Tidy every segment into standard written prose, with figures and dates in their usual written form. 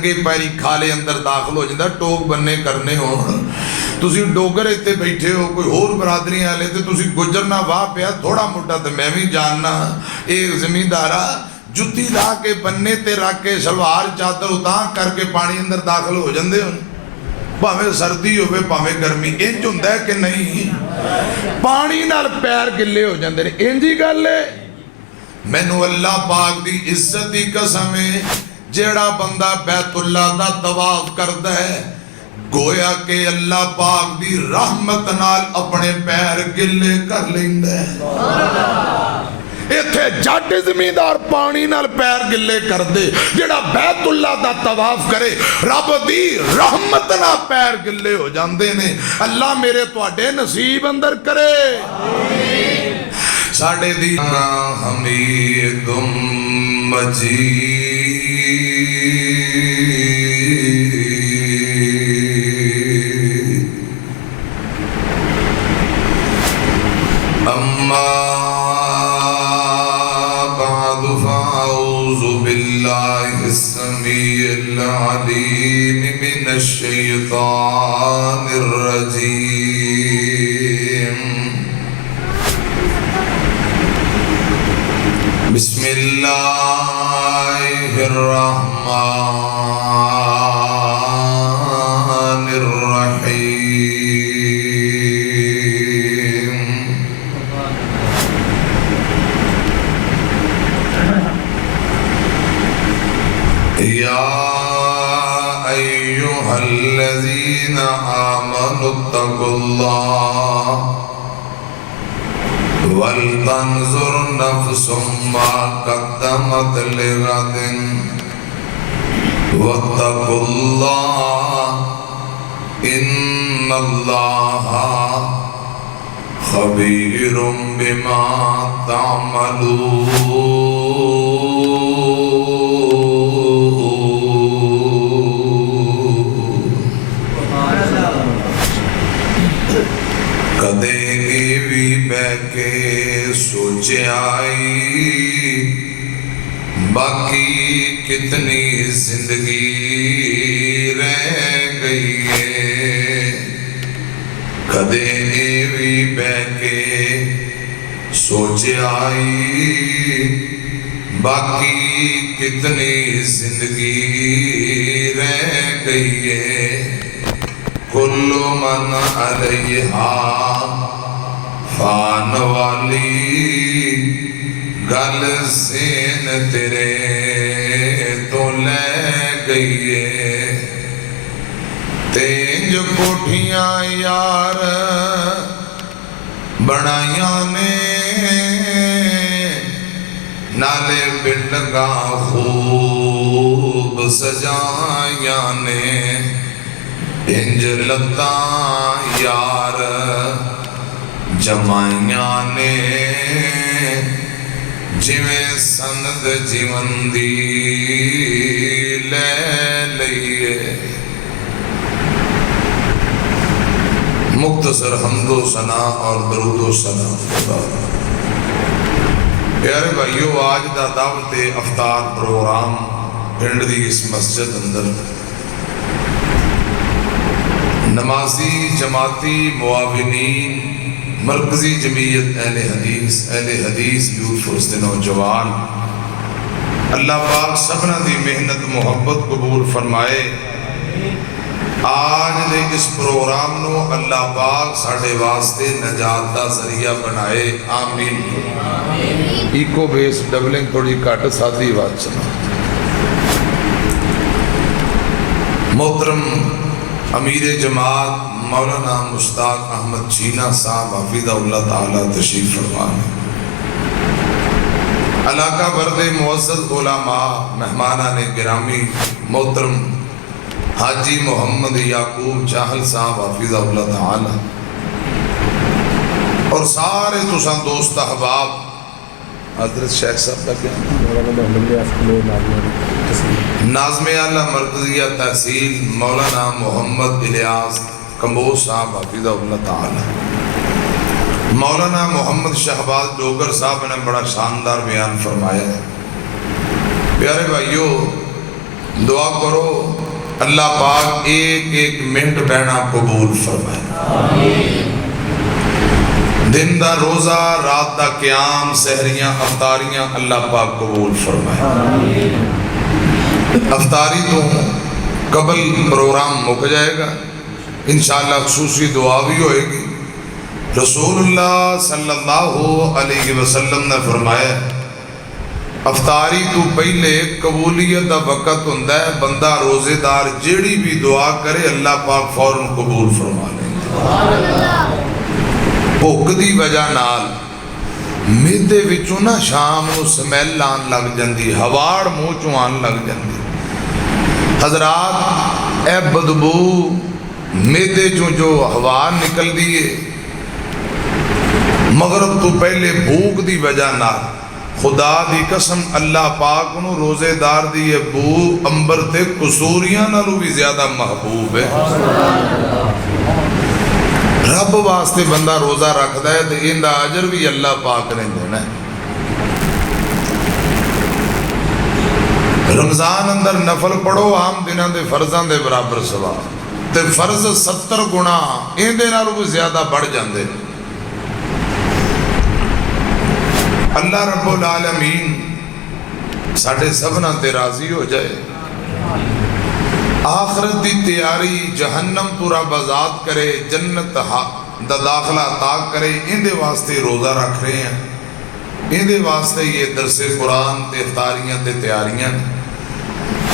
पैरी खाले अंदर दाखिल हो जाता, टोक बन्ने करने हो। तुसी डोगर इतने बैठे हो, कोई होर बरादरी वाले तो तुसी गुजरना वाह पिया थोड़ा मोटा तो मैं भी जानना। एक जमींदारा जुत्ती ला के बन्ने ते रख के सलवार चादर उतां करके पानी अंदर दाखिल हो जाते हो, भावें सर्दी हो भावें गर्मी। इंज हुंदा है कि नहीं? पानी नाल पैर गिले हो जाते हैं, इंज ही गल है। मैनू अल्लाह पाक दी इज्जत दी कसम है, जेड़ा बंदा बैतुल्ला दा तवाफ करदा है गोया के अल्लाह पाक दी रहमत नाल अपने पैर गिले कर लैंदा है। इत्थे जट जमींदार पानी नाल पैर गिले कर दे, जेड़ा बैतुल्ला दा तवाफ करे रब दी रहमत नाल पैर गिले हो जांदे ने। अल्लाह मेरे तुहाडे नसीब अंदर करे। साडे दी हमीदुम मजीद अम्मा बादु फ़अऊज़ु बिल्लाहिस समीइल अलीम मिनश शैतानिर रजीम। बिस्मिल्लाहिर रहमानिर रहीम। या अय्युहल्लज़ीना आमनुत्तकुल्लाह वल तंजुर नफ्सुम मा क़द्दमत लिग़दिन वत्तकुल्लाह इन्नल्लाहा ख़बीरुम बिमा तअमलून। कदे भी बैके सोचाई बाकी कितनी जिंदगी रह गई है। कदे भी बैके सोचाई बाकी कितनी जिंदगी रह गई है। कुल्लु मन अलैहा फान वाली गल सेन तेरे तो ले गई है। तेंज कोठियां यार बनाया ने नाले बिल्डगा खूब सजाया ने। इंज लत्ता यार जमाइया ने जिवें सनद जीवन दी ले लईए। मुख्तसर हम्दो सना और दरूदो सना। प्यारे भाइयों, आज दा दावत अफ्तार प्रोग्राम पिंड दी इस मस्जिद अंदर नमाजी जमाती मुआविनीन मरकजी जमीयत अहले हदीस यूथ फुर्स्त नौजवान अल्लाह पाक सबना दी मेहनत मुहब्बत कबूल फरमाए। आज दे इस प्रोग्राम नो अल्लाह पाक साडे वास्ते नजात दा जरिया बनाए। आमीन। इको बेस डबलिंग थोड़ी घट सादी आवाज सुना। मोहतरम अमीर जमात मौलाना मुश्ताक अहमद चीना साहब हफिज़हुल्लाह ताला तशरीफ फरमान। इलाका बर्दे मुअज़्ज़ज़ उलमा मेहमाना ने गिरामी मोहतरम हाजी मोहम्मद याकूब चाहल साहब हफिज़हुल्लाह ताला और सारे तुसा दोस्त अहबाब हजरत शेख साहब का क्या नाज़्मे आला मरकज़िया तहसील मौलाना मोहम्मद इलियास कंबोज साहब हफिज़हुल्लाह ताला। मौलाना मोहम्मद शहबाज डोगर साहब ने बड़ा शानदार बयान फरमाया है। प्यारे भाइयों, दुआ करो अल्लाह पाक एक एक मिनट बहना कबूल फरमाए। दिन दा रोज़ा, रात दा क़याम, सहरियां अफ्तारियां अल्लाह पाक कबूल फरमाए। अफ्तारी तो कबल प्रोग्राम मुक जाएगा, इंशाअल्लाह खुसूसी दुआ भी होएगी। रसूलुल्लाह सल्लल्लाहु अलैहि वसल्लम ने फरमाया अफ्तारी तो पहले कबूलियत का वक़्त हुंदा है, बंदा रोज़ेदार जेड़ी भी दुआ करे अल्लाह पाक फौरन कबूल फरमा लेंदा। भुख की वजह नाल मेदे विचों ना शाम को स्मैल आन लग जाती, हवाड़ मूँह चों आन लग जाती। हजरात ए बदबू मेदे चों जो हवा निकलती है मगरब तो पहले भूख की वजह नाल, खुदा दी कसम अल्लाह पाक नू रोजेदार दी ये बू अंबर ते कसूरियां नालों भी ज्यादा महबूब है। रब वास्ते बंदा रोजा रखता है तो इनका अजर भी अल्लाह पाक ने देना है। रमजान अंदर नफल पढ़ो आम दिनों के फर्जा के बराबर सवाब, ते फर्ज 70 गुणा इहदे नालों भी ज्यादा बढ़ जाते हैं। अल्लाह रब्बुल आलमीन साढ़े सबना ते राजी हो जाए। आखरत की तैयारी जहन्नम तो रब आजाद करे, जन्नत दा दाखला अता करे, इहदे वास्ते रोज़ा रख रहे हैं, इहदे वास्ते ये दरसे कुरान ते इफ्तारियां ते तैयारियां।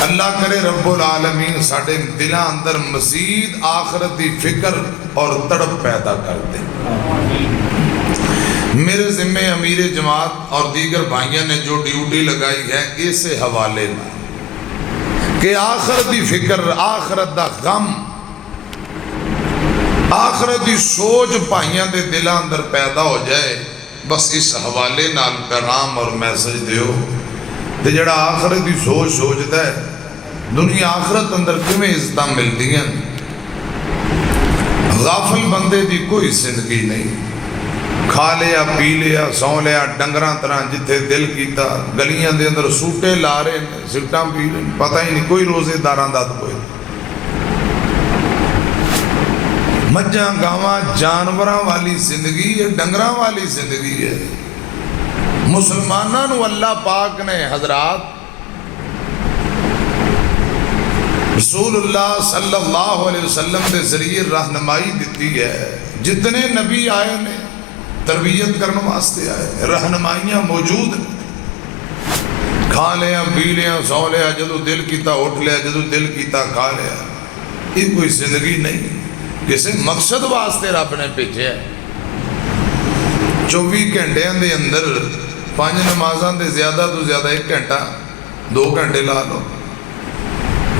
अल्लाह करे रब्बुल आलमीन साढ़े दिलों अंदर मजीद आखरत की फिक्र और तड़प पैदा कर दे। मेरे जिम्मे अमीर जमात और दीगर भाइयों ने जो ड्यूटी लगाई है इस हवाले कि आखरत की फिक्र, आखरत का गम, आखरत की सोच भाइयों के दिलों अंदर पैदा हो जाए। बस इस हवाले नाल पैगाम और मैसेज दियो तो जड़ा आखरत की सोच सोचता है दुनिया आखरत अंदर किवें इज्जत मिलती हैं। गाफिल बंदे की कोई जिंदगी नहीं, खा लिया पी लिया सौ लिया डंगरां तरह जिथे दिल किया, गलियां दे अंदर सूटे ला रहे हैं, सिगटां पी रहे हैं, पता ही नहीं कोई रोजेदारां दा कोई। मज्जां गावां जानवरां वाली जिंदगी है, डंगरां वाली जिंदगी है। मुसलमानां नूं अल्लाह पाक ने हजरात रसूलुल्लाह सल्लल्लाहु अलैहि वसल्लम के जरिए रहनुमाई दी है। जितने नबी आए ने तरबियत करने वास्ते आए, रहनुमाइयां मौजूद। खा लिया पी लिया सौ लिया, जो दिल किया उठ लिया, जो दिल किया खा लिया। ये कोई जिंदगी नहीं, किसी मकसद वास्ते रब ने भेजे। 24 घंटिया के अंदर 5 नमाजा के ज्यादा तो ज्यादा 1 घंटा 2 घंटे ला लो।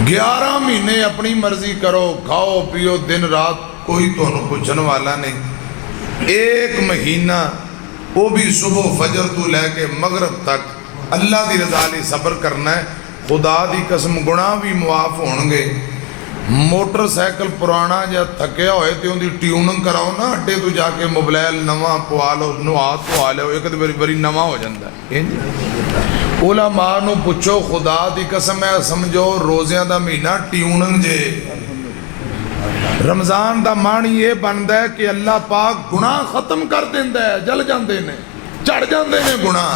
11 महीने अपनी मर्जी करो, खाओ पियो दिन रात, कोई तुहानू पूछने वाला नहीं। 1 महीना वो भी सुबह फजर तो लैके मगरब तक अल्लाह की रजा लिए सबर करना है। खुदा की कसम गुनाह भी मुआफ होणगे। मोटरसाइकिल पुराना या थकिया होए तो उनकी ट्यूनिंग कराओ ना, अड्डे तो जाके मोबाइल नवा पवा लो, नुहा धुआ लो, एक बारी नवा हो जाता है। उलमा नूं पुछो खुदा की कसम है समझो रोज़ियां दा महीना ट्यूनिंग जे। रमजान का मान ये बनता है कि अल्लाह पाक गुनाह खत्म कर देंदा है, जल जाते हैं, चढ़ जाते हैं गुनाह,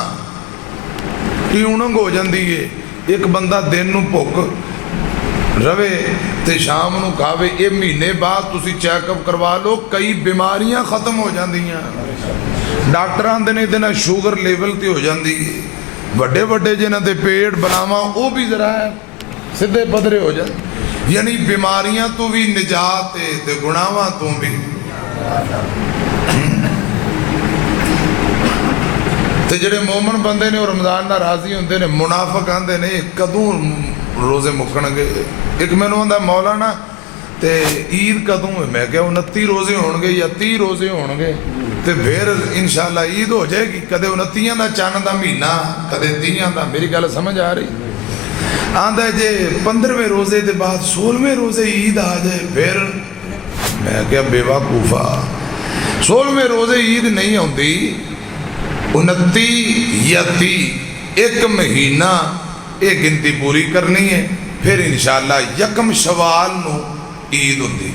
ट्यूनिंग हो जाती है। एक बंदा दिन नूं भुख रवे तो शाम को खावे, ये महीने बाद तुसी चैकअप करवा लो, कई बीमारियां खत्म हो जांदियां। डॉक्टर आंदे ने इहदे नाल शुगर लेवल ते हो जाती है, वड्डे वड्डे जिन्हां दे पेट बनावा वो भी जरा सीधे पधरे हो जाते। यानी बीमारियां तो भी निजात है ते गुनाहां तो भी। ते जेडे मोमन बंदे ने रमजान ना राजी होंदे ने, मुनाफिक आंदे ने कदों रोजे मुक्कणगे। एक मैनूं आंदा मौलाना ते ईद कदों है, मैं क्या 29 रोजे होणगे या 30 रोजे होणगे ते फिर इंशाअल्लाह ईद हो जाएगी। कदे 29 का चन्न का महीना, कदे 30 का। मेरी गल समझ आ रही? आंदा जे 15वें रोजे के बाद 16वें रोजे ईद आ जाए, फिर मैं क्या बेवकूफा, 16वें रोजे ईद नहीं आती, 29 या 30 एक महीना ये गिनती पूरी करनी है। फिर इंशाअल्लाह यकम शवाल नूं ईद हुंदी।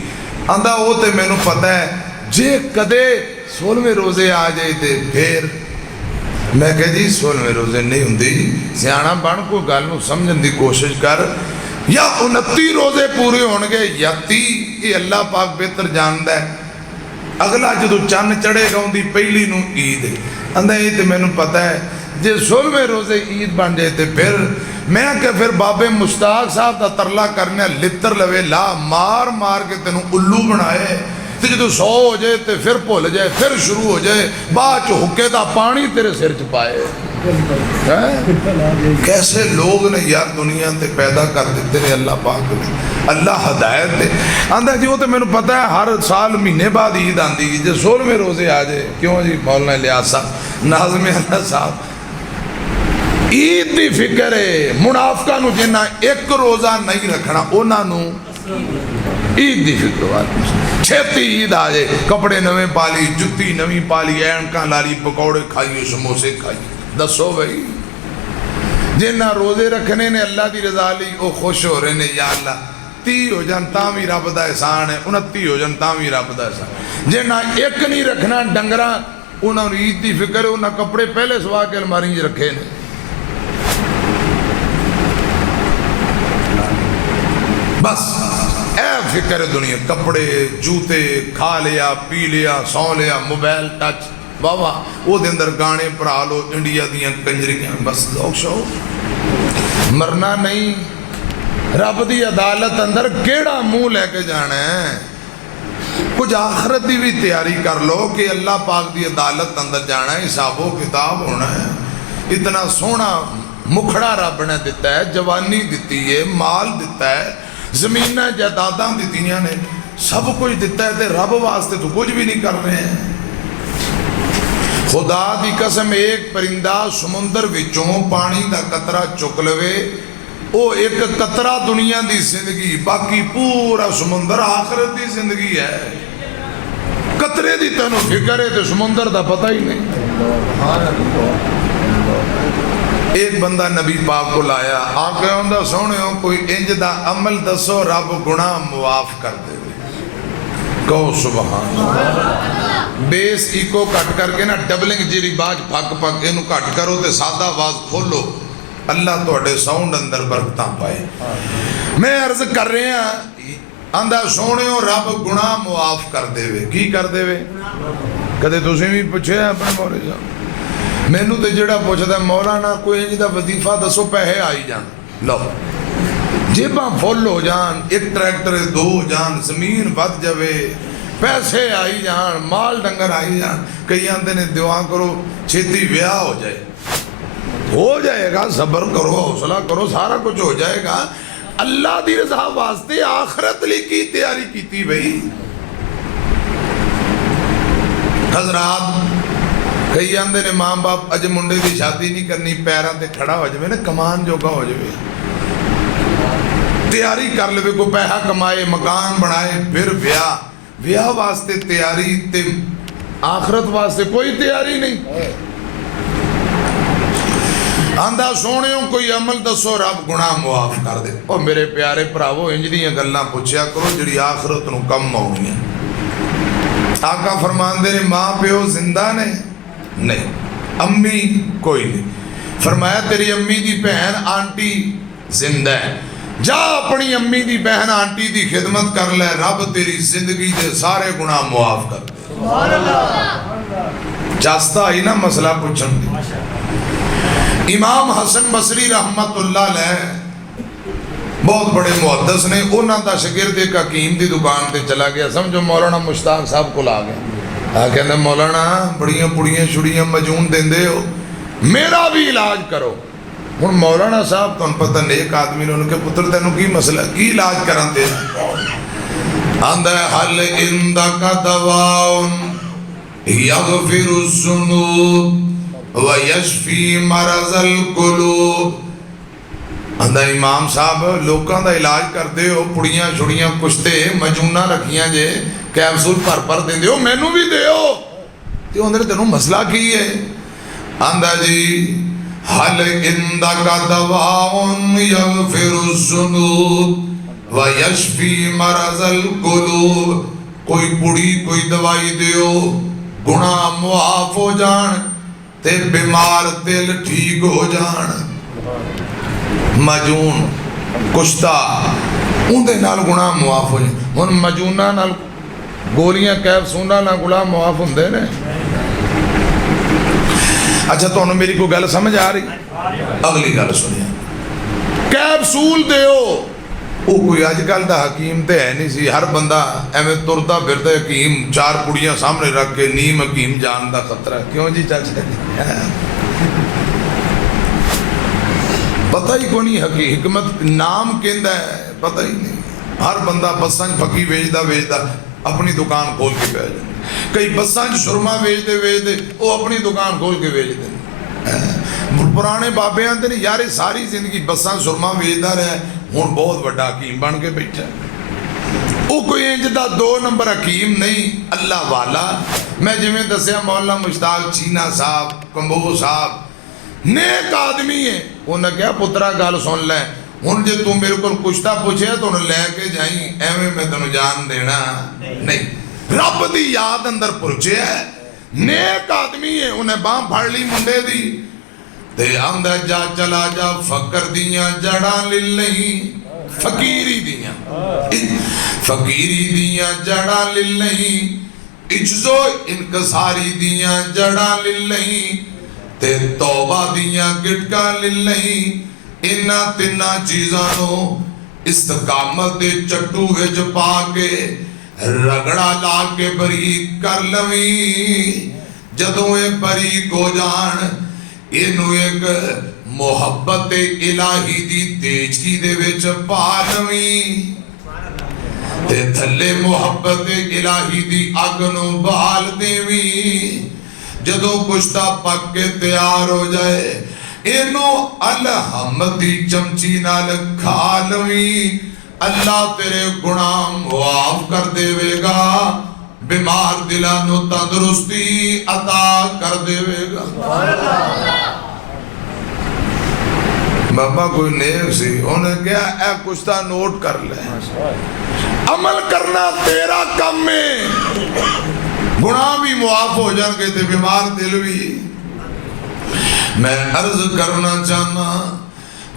आंदा वो तो मैनू पता है, जे कदे 16वें रोजे आ जाए तो फिर मैं कह जी 16वें रोजे नहीं हुंदी, सियाणा बन कोई गल नूं समझण दी कोशिश कर। या 29 रोजे पूरे होणगे या 30, ये अल्लाह पाक बेहतर जानदा है। अगला जो चन्न चढ़ेगा उनकी पहली नूं ईद। आंदा ये तो मैनू पता है, जे 16वें रोजे ईद बन जाए तो फिर मैं क्या फिर बाबे मुश्ताक साहब का तरला करने लित्र लवे ला मार मार के तेन उल्लू बनाए, तो जो 100 हो जाए तो फिर भुल जाए, फिर शुरू हो जाए, बाद हुक्के का पानी तेरे सिर च पाए। कैसे लोग ने यार दुनिया ते पैदा कर दिते ने अल्लाह पाक ने, अल्लाह हदायत दे। आंदा जी वो तो मैंने पता है हर साल महीने बाद ईद आती, जो 16वें रोजे आ जाए। क्यों जी मौलाना लियाज साहब नाज़िम अल्लाह साहब ईद की फिक्र है। मुनाफिकां नूं जिन्ना एक रोज़ा नहीं रखना उन्होंने ईद की फिक्र, छेती ईद आ जाए, कपड़े नवे पा ली, जुत्ती नवी पा ली, ऐनक ला ली, पकौड़े खाइए, समोसे खाइए। दसो भाई जिन्ना रोजे रखने ने अल्लाह की रजा ली वो खुश हो रहे ने, या अल्लाह 30 हो जान तां भी रब दा एहसान है, 29 हो जान तां भी रब दा एहसान। जिन्ना एक नहीं रखना डंगरा उन्होंने ईद की फिक्र है, उन्हें कपड़े पहले सवा के अलमारी च रखे ने। बस ए फिक्र है दुनिया, कपड़े जूते खा लिया, पी लिया, सौ लिया, मोबाइल टच वाह वाह, वो अंदर गाने भरा लो, इंडिया दियां कंजरियां, बस शौक शौक। मरना नहीं, रब की अदालत अंदर केड़ा मुंह लैके जाना है। कुछ आखरत की भी तैयारी कर लो कि अल्लाह पाक की अदालत अंदर जाना है, हिसाबो किताब होना है। इतना सोहना मुखड़ा रब ने दिता है, जवानी दी है, माल दिता है, जमीन जायदादा दित्तियां ने, सब कुछ दिता है, तो रब वास्ते तो कुछ भी नहीं कर रहे हैं। खुदा की कसम एक परिंदा समुंदर विचों पानी का कतरा चुक लवे, वो एक कतरा दुनिया की जिंदगी, बाकी पूरा समुंदर आखिरत की जिंदगी है। कतरे की तेन फिक्र है तो समुंदर का पता ही नहीं। एक बंदा नबी पाक को लाया, आके आंदा सोहणे कोई इंज दा अमल दसो रब गुनाह मुआफ कर दे। कहो सुभान अल्लाह। बेस इको कट करके ना डबलिंग जी बाज पक पक इनू कट करो तो सादा आवाज खोलो, अल्लाह थोड़े साउंड अंदर बरकत पाए। मैं अर्ज कर रहा आंदा सोहणे रब गुनाह मुआफ कर देवे। की कर देवे? कदे तुसीं भी पूछे अपने मौले साहब? मैनू तो जेड़ा पूछता मौलाना कोई इंज दा वजीफा दसो पैसे आई जान, लो जेबा फुल हो जान, एक ट्रैक्टर 2 हो जान, जमीन बद जावे, पैसे आई जान, माल डंगर आई जान। कई आंदे ने दुआ करो छेती ब्याह हो जाएगा, सब्र करो, हौसला करो, सारा कुछ हो जाएगा। अल्लाह दी रज़ा वास्ते आखरत ली की तैयारी की भाई। हजरात कई आंदे ने मां बाप अज मुंडे की शादी नहीं करनी, पैरों से खड़ा हो जाए ना, कमान जोगा हो जाए, तैयारी कर ले, कोई पैसा कमाए, मकान बनाए, फिर ब्याह वास्ते तैयारी, ते आखरत वास्ते कोई तैयारी नहीं। आंदा सोहणे कोई अमल दसो रब गुनाह मुआफ कर दे। और मेरे प्यारे भरावो इंज दियां गल्लां पुछया करो जिहड़ी आखरत नूं कम आउणियां। आका फरमांदे ने मां प्यो जिंदा ने? नहीं। अम्मी कोई नहीं। फरमाया तेरी अम्मी दी बहन आंटी जिंदा है, जा अपनी अम्मी दी बहन आंटी दी खिदमत कर ले, रब तेरी जिंदगी दे सारे गुनाह मुआफ कर दे। चास्ता आई ना मसला पूछन दी। इमाम हसन बसरी रहमतुल्लाह अलैह बहुत बड़े मुहद्दिस ने, उन्हां दा शागिर्द एक हकीम दी दुकान ते चला गया, समझो मौलाना मुश्ताक साहब को ला गया। कहते मौलाना बड़ियां पुड़ियां छुड़ियां मजून देंदे हो, मेरा भी इलाज करो। हुण मौलाना साहब तुहानू पता नेक आदमी ने, उन्होंने पुत्र तेनों की मसला, की इलाज करां दे? आंदा हल इंदा का दवाउन यगफिरु ज़ुनूब व यशफी मरज़ल कुलूब। आंदा इमाम साहब लोगों का इलाज करते हो, पुड़ियां छुड़ियां कुश्ते मजूना रखियां जे, कैप्सूल भर देंदे हो, मैनू भी दो। तो उन्होंने तेनों मसला की है? आंदा जी हल इंदका दवाउन यगफिरुज़्ज़ुनूब व यशफी मरज़ल कुलूब। कोई कुड़ी कोई दवाई दियो गुनाह मुआफ हो जान ते बीमार दिल ठीक हो जान। मजून कुश्ता उनदे नाल गुनाह मुआफ हो जाए। हुण मजूना नाल गोलियां कैप्सूलां नाल गुनाह मुआफ हुंदे ने। अच्छा तुहानू मेरी कोई गल समझ आ रही? अगली गल सुनिए, कैप्सूल दियो वो कोई अजकल का हकीम तो है नहीं सी। हर बंदा एवं तुरता फिरता हकीम, चार कुड़ियां सामने रख के नीम हकीम जान का खतरा। क्यों जी चाचा? पता ही को नहीं हकी हिकमत नाम कहता है, पता ही नहीं। हर बंदा बसा फकी वेचता अपनी दुकान खोल के पै जाए। कई बसा सुरमा वेचते वो अपनी दुकान खोल के वेचते। पुराने बाबे आते ने यार सारी जिंदगी बसा सुरमा वेचता रहा, हुण बहुत बड़ा हकीम बन के बैठा। वो कोई इंज दा 2 नंबर हकीम नहीं, अल्लाह वाला। मैं जिवें दसिया मौलाना मुश्ताक चीना साहब कंबोज साहब नेक आदमी है। उन्हें क्या पुत्रा गल सुन लै, हुण जे तू मेरे को कुश्ता पूछे तो लैके जाई, एवं मैं तेन जान देना नहीं। रब दी याद अंदर पुरचे है, नेक आदमी है। उन्हें बांह फड़ ली मुंडे दी ते आंदा जा चला जा फकर दियां जड़ां लिल्लही, फकीरी दियां जड़ां लिल्लही, इज्जो इनकसारी दियां जड़ां लिल्लही ते तौबा दियां गिटकां लिल्लही। इन्हां तिन्नां चीज़ां नूं इस्तकामत दे चट्टू विच पा के रगड़ा ला के बरीक कर लवी। जदों ये बरीक हो जान, इनू एक मुहब्बत इलाही दी तेजगी दे विच पा लवी ते थल्ले मुहब्बत इलाही दी अग नूं बाल देवी। जदों कुश्ता पक के तैयार हो जाए, इनू अलहमदी चमची नाल खा लवी। अल्लाह तेरे गुनाह मुआफ कर देवेगा, बीमार दिलां नूं तंदुरुस्ती अता कर देवेगा। बाबा कोई नेक सी, उन्हें क्या ए कुश्ता नोट कर ले, अमल करना तेरा काम है। गुनाह भी मुआफ हो जाएंगे ते बीमार दिल भी। मैं अर्ज करना चाहना,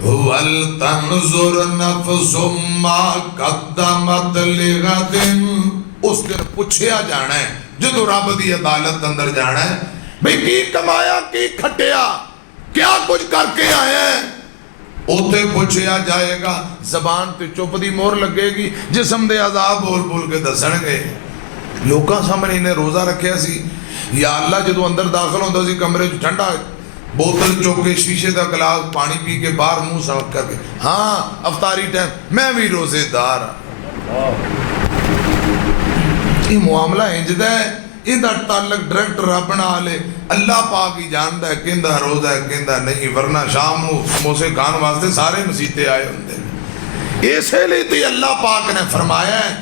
वल तंजुर नफ्सुम मा कद्दमत लिगदिन। उस दिन पूछया जाना है जो रब दी अदालत अंदर जाना है, भाई की कमाया की खटिया, क्या कुछ करके आया है। उसे पूछया जाएगा। जबान ते चुप दी मोहर लगेगी, जिस्म दे अजाब बोल बोल के दसणगे। लोगों सामने इन्हें रोजा रखा सी, या अल्लाह जो अंदर दाखिल होता सी कमरे ठंडा बोतल चुक के शीशे का गिलास पानी पी के बाहर मुंह साफ करके, हाँ अफतारी टाइम मैं भी रोजेदार हाँ। ये मामला इंजदा है, इहदा ताल्लुक डायरेक्ट रब नाल है। अल्लाह पाक ही जानता है कहंदा रोजा है कहंदा नहीं, वरना शाम को समोसे खाने वास्ते सारे मसीते आए होंगे। इसलिए तो अल्लाह पाक ने फरमाया है,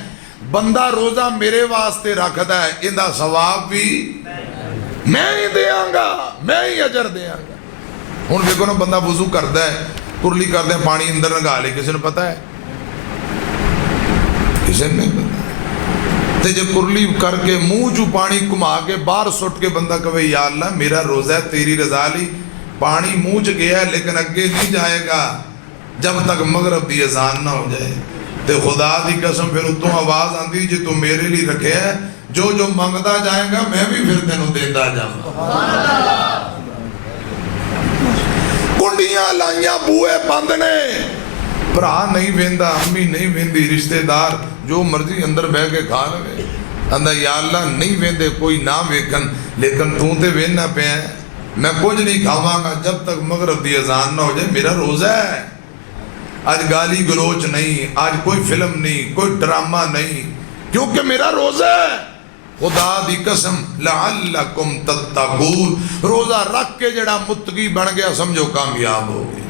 बंदा रोजा मेरे वास्ते रखता है, इहदा सवाब भी मैं ही देंगा, मैं ही अजर देंगा। हुण देखो ना, बंदा वुजू करता है, कुरली करते हैं, पानी अंदर लगा ले, किसी ने पता है? किसी ने नहीं पता। ते जो कुरली करके मुंह चू पानी घुमा के बाहर सुट के बंदा कहे या अल्लाह मेरा रोजा है तेरी रजा ली, पानी मुंह च गया लेकिन अगे नहीं जाएगा जब तक मगरब की अजान ना हो जाए। तो खुदा की कसम फिर उतों आवाज आती, जे तू मेरे लिए रखे है, जो जो मंगता जाएगा मैं भी फिर तेन देता जाऊंगा। कुंडियां लाइया बूहे बंद ने, भरा नहीं वेंदा, अम्मी नहीं वेंदी, रिश्तेदार जो मर्जी अंदर बह के खा लवे। अंदा या अल्लाह नहीं वेंदे कोई ना वेखन, लेकिन तू तो वेहना पे, मैं कुछ नहीं खावांगा जब तक मगरब की अजान ना हो जाए। मेरा रोजा है। आज गाली गलोच नहीं, आज कोई फिल्म नहीं, कोई ड्रामा नहीं, क्योंकि मेरा रोजा है। खुदा दी कसम लअल्लकुम तत्तकून, रोजा रख के जड़ा मुत्तकी बन गया समझो कामयाब हो गया।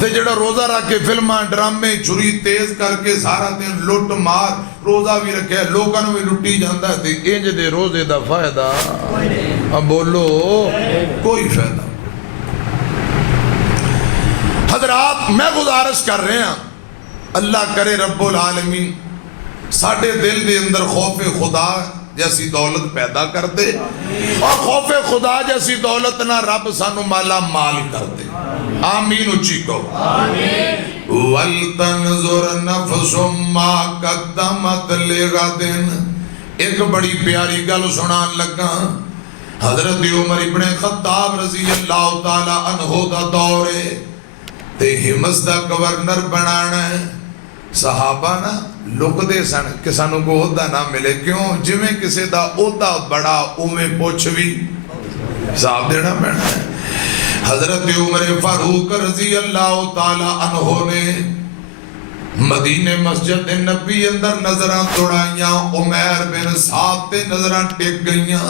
ते जड़ा रोजा रख के फिल्मा ड्रामे छुरी तेज करके सारा दिन लुट मार, रोजा भी रखे लोगों भी लुटी जाता है, इंज दे रोजे दा फायदा अब बोलो कोई फायदा। हजरात मैं गुजारिश कर रहा, अल्लाह करे रब्बुल आलमीन साढ़े दिल के अंदर खौफे खुदा जैसी दौलत पैदा कर दे, और खौफे खुदा जैसी दौलत ना रब सानू माला माल कर दे। आमीन उच्ची कहो। वल तंजुर नफ्सुम मा कद्दमत लिगदिन। एक बड़ी प्यारी गल सुनान लगा। हजरत उमर इब्ने खत्ताब रजी अल्लाह तआला अन्हु दा दौर है ते हिमस दा गवर्नर बनाना है। सहाबा ना लुकदे सन कि सानू को ओहदा ना मिले, क्यों? जिवें किसी दा ओहदा बड़ा उवें पुछ भी हिसाब देना पैना है। हजरत उमर फारूक रजी अल्लाह तआला अन्हु ने मदीने मस्जिद नबी अंदर नजरां दौड़ाइयां। उमैर बिन साद ते नजरां टिक गईयां।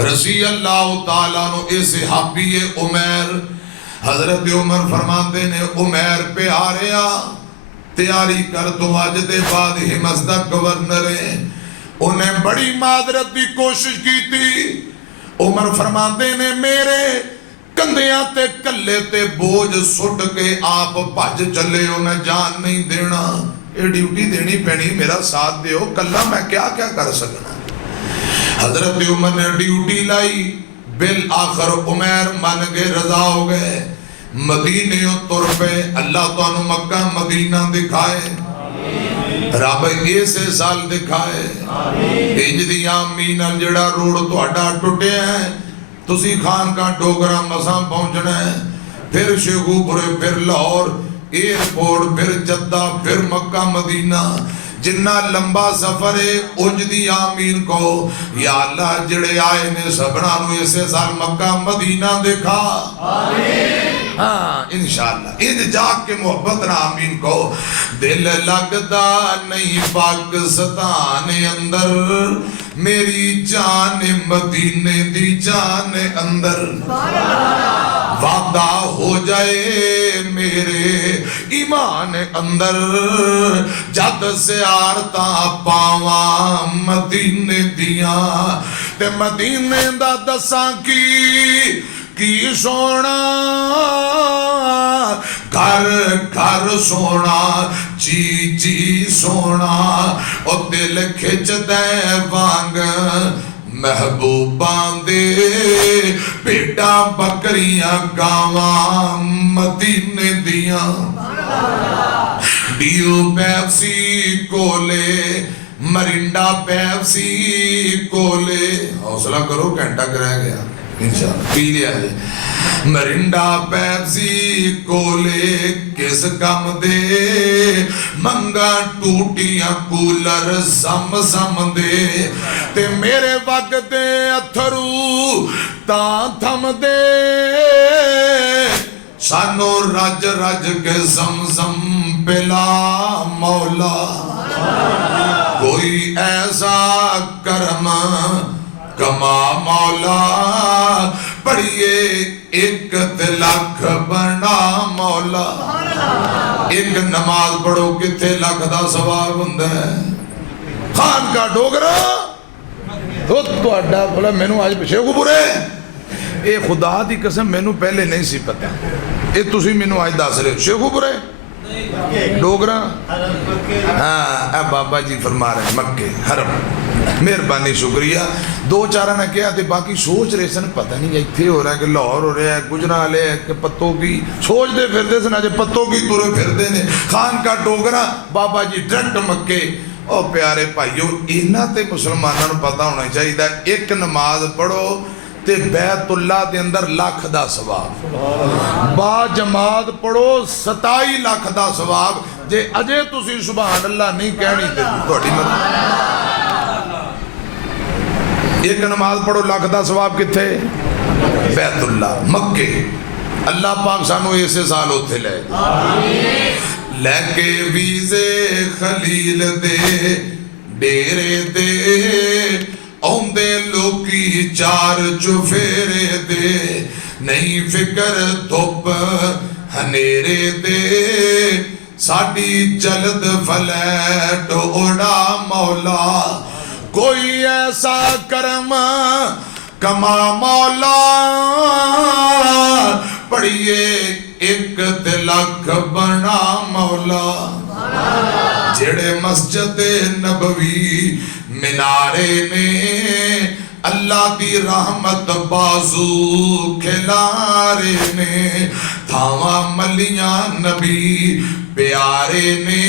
रजी अल्लाह तआला नु ए सहाबी उमैर। हजरत उमर फरमाते ने उमैर प्यारिया तैयारी कर, तो अज दे बाद हिमस दा गवर्नर है। उन्हें बड़ी मादरत की कोशिश की थी। उमर फरमाते ने मेरे कंधियां ते कल्ले ते बोझ सुट के आप भज चले, उन्हें जान नहीं देना, ये ड्यूटी देनी पैनी, मेरा साथ दियो, कल्ला मैं क्या क्या कर सकना। हजरत उमर ने ड्यूटी लाई। बिल आखिर उमैर मन गए, रजा हो गए, मदीने तुर पे। अल्लाह तुहानू मक्का मदीना दिखाए, रब इसे साल दिखाए। इंज दी आमीन नाल जेड़ा रोड तुहाडा टुटिया है, तुसी खानका डोगरा मसां पहुंचना है, फिर शेखूपुरे, फिर लाहौर एयरपोर्ट, फिर जद्दा, फिर मक्का मदीना। जिन्ना लंबा सफर है उंज दी आमीन कहो। या अल्लाह जेड़े आए ने सबना नू इसे साल मक्का मदीना दिखा। हाँ इंशाअल्लाह इंज जाग के मोहब्बत ना आमीन कहो। दिल लगदा नहीं पाकिस्तान अंदर, मेरी जान मदीने दी जान अंदर। वादा हो जाए मेरे ईमान अंदर, जद सियारता पावा मदीने दिया। ते मदीने दा दसां की सोना, घर घर सोना, जी जी सोना। और दिल खिच दे वांग महबूबा दे, भेड़ा बकरियां गावां मदीने दिया। डियो पेप्सी कोले, मरिंडा पेप्सी कोले। हौसला करो, घंटा रह गया इंशाअल्लाह, पी लिया है। मरिंडा पेप्सी कोले किस कम दे, मंगा टूटियां कूलर सम सम दे। ते मेरे वगदे अथरू तां थम दे, सानू रज रज के समसम पिला मौला। कोई ऐसा करम कमा मौला, पढ़िए एक लख बना मौला। एक नमाज पढ़ो किथे लख दा सवाब हुंदा है। खान का डोगरा तो तुहाडा बोला मैनू अज पिछे को बुरे, ये खुदा दी कसम मैनू पहले नहीं सी पता, ये तुसी मैनू अज दस रहे हो। शेखूपुरे डोगरा, हाँ बाबा जी फरमा रहे मक्के हरम। मेहरबानी शुक्रिया। दो चार ने कहा तो बाकी सोच रहे सन पता नहीं इतने हो रहा है कि लाहौर हो रहा है, गुजराले है कि पत्तों की सोचते फिरते सन, अजे पत्तों की तुरे फिरते ने। खान का डोगरा बाबा जी डायरेक्ट मक्के। और प्यारे भाईओ इन्हां ते मुसलमानों को पता होना चाहिए, एक नमाज पढ़ो ते बैतुल्ला दे अंदर लाख दा सवाब, बा जमात पढ़ो 27 लाख दा सवाब। जे अजे तुसी सुभान अल्लाह नहीं कहनी ते तुहाडी मर्जी। एक नमाज पढ़ो लाख दा सवाब किथे? बैतुल्ला मक्के। अल्लाह पाक सानू इसे साल उत्थे ले लैके वीजे खलील दे डेरे दे, औंदे लोकी चार चुफेरे दे। नहीं फिक्र धुप हनेरे दे, साडी जलद फलैट उड़ा मौला। कोई ऐसा करम कमा मौला, पढ़िए एक ते लख बना मौला। जेड़े मस्जिद नबवी मीनारे ने अल्लाह दी रहमत बाजू खिलारे ने, थावा मलिया नबी प्यारे ने,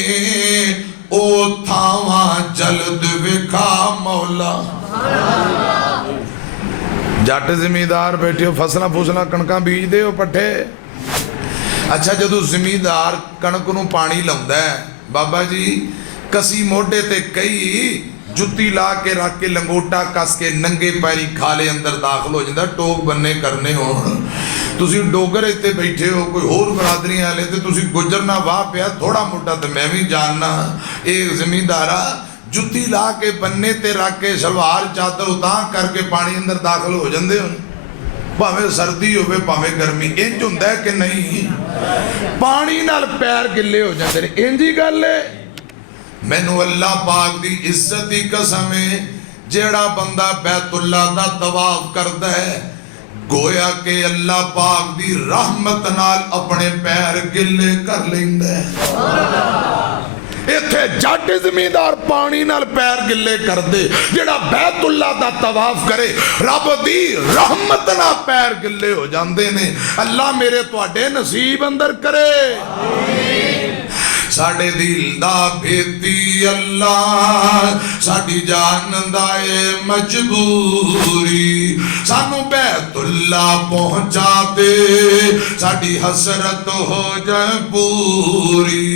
ओ थावा जल्द विखा मौला। जट जिमीदार बैठे हो फसलां फुसलां कणकां बीजदे हो पट्ठे। अच्छा जदों जिमीदार कणक नूं पानी लाउंदा है बाबा जी कसी मोढे ते कई जुत्ती ला के रख के लंगोटा कस के नंगे पैरी खाले अंदर दाखिल हो जाता। टोक बन्ने करने हो तुसी डोगर इत्ते बैठे हो कोई होर बरादरी वाले ते तुसी गुजर ना वाह पिया थोड़ा मोटा तो मैं भी जानना। एक जिमीदारा जुत्ती ला के बन्ने ते रख के सलवार चादर उतां करके पानी अंदर दाखिल हो जाते हो, भावें सर्दी होवे भावें गर्मी। इंज हुंदा है कि नहीं? पानी नाल पैर गिले हो जाते हैं। इंज ही गल है। मैनू अल्लाह पाक दी इज्जत दी कसम है जेड़ा बंदा बैतुल्ला दा तवाफ करदा है गोया के अल्लाह पाक दी रहमत नाल अपने पैर गिले कर लैंदा है। इत्थे जट जमींदार पानी नाल पैर गिले कर दे, जेड़ा बैतुल्ला दा तवाफ करे रब दी रहमत नाल पैर गिले हो जांदे ने। अल्लाह मेरे तुहाडे नसीब अंदर करे। साडे दिल दा भेती अल्लाह साडी जान दा ए मजबूरी, सानू बैतुल्ला पहुंचा दे साडी हसरत हो जाए पूरी,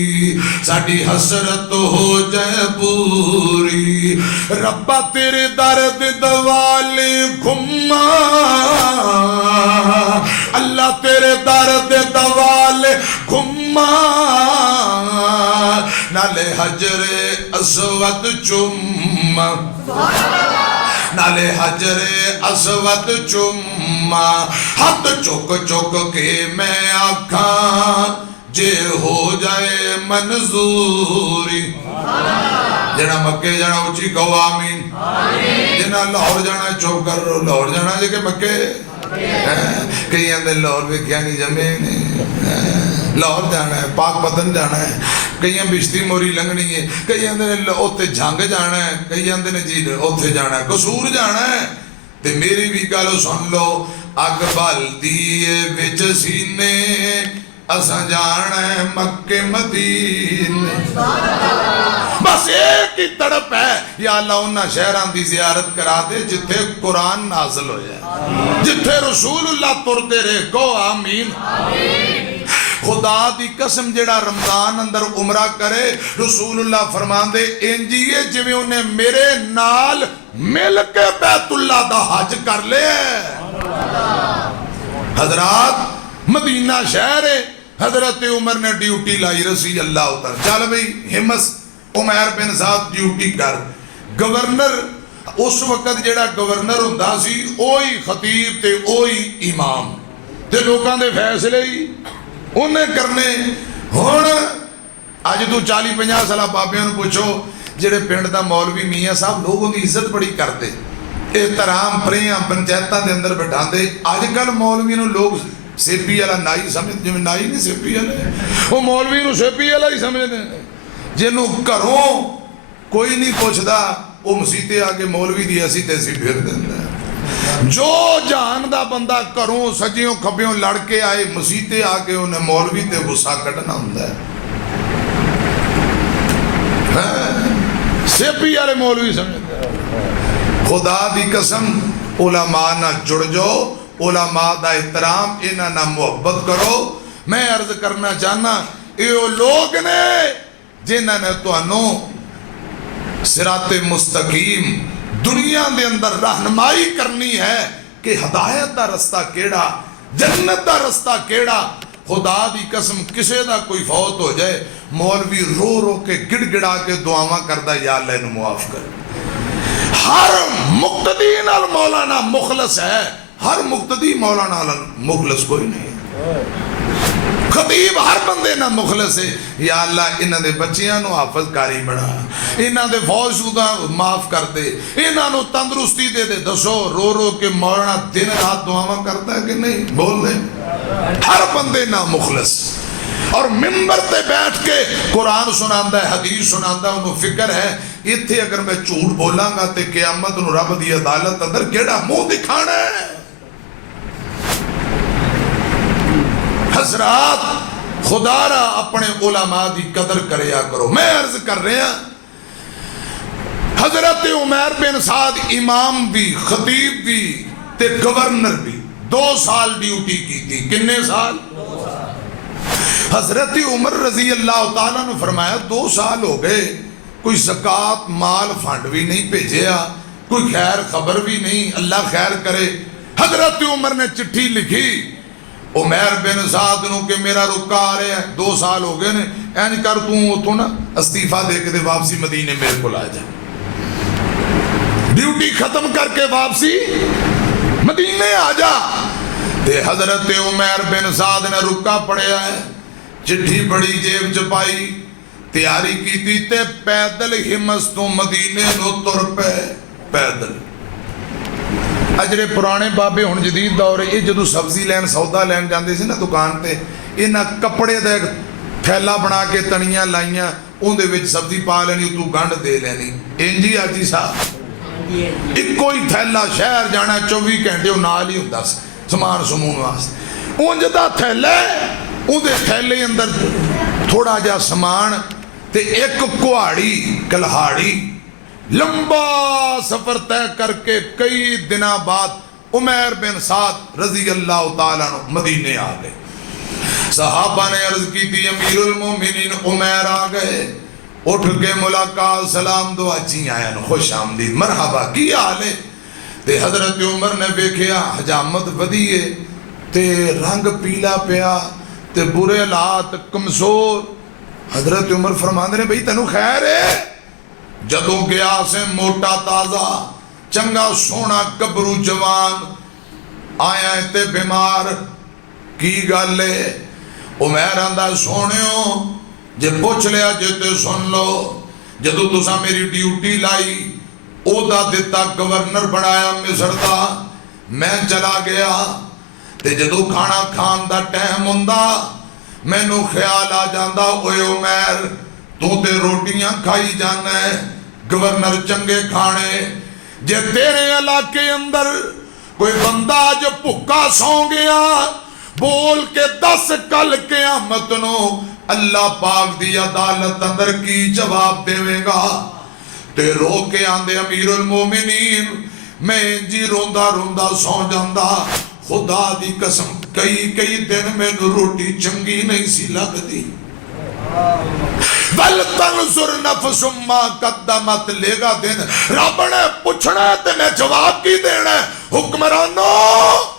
साडी हसरत हो जाए पूरी। रब्बा तेरे दर्द दवाले घुमा, अल्लाह तेरे दर्द दवाले घुमा, नाले हजरे असवद चुम्मा, नाले हजरे असवद चुम्मा। हाथ चुक चुक के मैं आखा जे हो जाए मंजूरी। जना मक्के जाना उची कहो आमीन, जना लाहौर जाना चुप कर लाहौर जाना जे के मक्के कई आंदे लाहौर वेख्या नहीं जमे ने, लाहौर जाना है पाक पतन जाना है, कई बिश्ती मोरी लंघनी है, कई आंदे ने उत्थे झंग जाना है, कई आंदे ने जी उत्थे जाना है कसूर जाना है। ते मेरी भी गल सुन लो अग बलदी विच सीने असा जाना है मक्के मदीने। बस एक ही तड़प है या अल्लाह उन्हां शहरां दी ज़ियारत करा दे जिथे कुरान नाज़िल होया, जिथे रसूलुल्लाह तुरदे रहे। को आमीन। खुदा दी कसम जेड़ा रमजान अंदर उमरा करे रसूलुल्लाह फरमांदे इंजिए जिवें उन्हें मेरे नाल मिल के बैतुल्ला दा हज कर ले। हजरात मदीना शहर है, हजरत उमर ने ड्यूटी लाई रसी अल्लाह उतर चल भाई हिम्मत उमर बिन साहब ड्यूटी कर। गवर्नर उस वक्त जेड़ा गवर्नर हुंदा सी ओही खतीब ते ओही इमाम ते लोकां दे फैसले ही उन्हें करने। हुण अज तू 40-50 साल बाबियां नूं पुछो जेड़े पिंड दा मौलवी मियाँ साहब लोग उनकी इज्जत बड़ी करते, एहतराम प्रेम पंचायतां दे अंदर बिठांदे। अजकल मौलवी नूं लोग सेपी वाला नाई समझ, जिवें नाई नहीं सेपी वाले, वो मौलवी नूं सेपी वाला ही समझदे। जिन्हों घरों कोई नहीं पुछदा वो मसीते आके मौलवी दी ऐसी तैसी फिर देंदा। जो जहान दा बंदा घरों सज्जियों खब्बियों लड़ के आए मसीते आके उन्हें मौलवी ते गुस्सा कढ़ना हुंदा है। सेपी वाले मौलवी समझदे। खुदा दी कसम उलमा ना जुड़ जाओ, उलमा दा एहतराम इन्हां नाल मुहब्बत करो। मैं अर्ज करना चाहना ये लोग ने जिन्हां ने तुहानू सिराते मुस्तकीम दुनिया दे अंदर रहनुमाई करनी है कि हदायत दा रस्ता केड़ा, जन्नत दा रस्ता केड़ा। खुदा दी कसम किसे दा कोई फौत हो जाए मौलवी रो रो के गिड़गिड़ा के दुआवां करदा या अल्लाह इहनू माफ कर। हर मुक्तदी नाल मौलाना मुखलस है, हर मुक्तदी मौलाना नाल मुखलस कोई नहीं। खतीब हर बंदे ना मुखलस है। या अल्लाह इन्हां दे बच्चियां नूं हाफिज़कारी बना, इन्हां दे फौजशुदा माफ कर दे, इन्हां नूं तंदुरुस्ती दे दे। दसो रो रो के मौलाना दिन रात दुआवां करता है कि नहीं? बोल दे। हर बंदे ना मुखलस और मिंबर ते बैठ के कुरान सुनांदा है, हदीस सुनांदा, उन्हें फिक्र है इत्थे अगर मैं झूठ बोलांगा तो क़यामत नूं रब दी अदालत अंदर केड़ा मुंह दिखाना है। हजरात खुदारा अपने उलमा दी कदर करया करो। मैं अर्ज कर रहा हजरत उमर बिन साद इमाम भी, खतीब भी ते गवर्नर भी 2 साल ड्यूटी की थी। किन्ने साल? हजरत उमर रजी अल्लाह तआला ने फरमाया 2 साल हो गए, कोई ज़कात माल फंड भी नहीं भेजा, कोई खैर खबर भी नहीं, अल्लाह खैर करे। हजरत उमर ने चिट्ठी लिखी उमर बिन साद नूं कि मेरा रुका आ रहा है, 2 साल हो गए ने, इंज कर तू उतों ना अस्तीफा दे के वापसी मदीने मेरे को आ जा, ड्यूटी खत्म करके वापसी मदीने आ जा। ते हजरत उमर बिन साद ने रुका पड़िया है, चिट्ठी बड़ी जेब च पाई, तैयारी की ते पैदल हिम्मत तो मदीने नूं तुर पे। पैदल अजरे पुराने बाबे हुण जदीद दौर ये जदों सब्जी लैन सौदा लैन जाते सी ना दुकान ते, इन्हां कपड़े का थैला बना के तनियां लाइयां, उहदे विच सब्जी पा लेनी, तू गंढ दे लेनी। इंज ही आजी साहब इक्को ही थैला, शहर जाना 24 घंटे नाल ही हुंदा समान समून वास्ते। उंज दा थैला, उहदे थैले अंदर थोड़ा जिहा समान ते एक कुहाड़ी कल्हाड़ी। लंबा सफर तय करके कई दिनों बाद उमर बिन साद रजी अल्लाह तआला अन्हु मदीने आ गए। सहाबा ने अर्ज की थी अमीरुल मोमिनीन उमर आ गए। उठ के मुलाकात, सलाम दुआ, जी आया खुश आमदीद, मरहबा, की हाल है? ते हजरत उमर ने वेख्या हजामत वधी है ते रंग पीला पिया ते बुरे हालात, कमजोर। हजरत उमर फरमांदे ने, भाई तेनू खैर है? जदों गया से मोटा ताजा चंगा सोना गबरू जवान आया ते बीमार, की गल है? उमर आंदा, सोनियो जे पुछ लिया जे ते सुन लो, जदों तुसा मेरी ड्यूटी लाई, ओदा दिता गवर्नर बनाया मिस्र दा, मैं चला गया ते जदों खाना खान दा टाइम हुंदा मैनू ख्याल आ जांदा, ओए उमर तू ते रोटियां खाई जाना है, गवर्नर चंगे खाने, जे तेरे इलाके अंदर कोई बंदा अज भुक्का सौ गया, बोल के 10 कल क़यामत नो अल्लाह पाक दी अदालत अंदर की जवाब देवेगा। ते रो के आंदे अमीरुल मोमिनीन, मैं जी रोंदा रोंदा सौ जांदा, खुदा दी कसम कई दिन मैनू रोटी चंगी नहीं सी लगदी। वल तंजुर नफ्सुम मा कद्दमत, लेगा दिन रब ने पूछना ते मैं जवाब की देना। हुक्मरानों,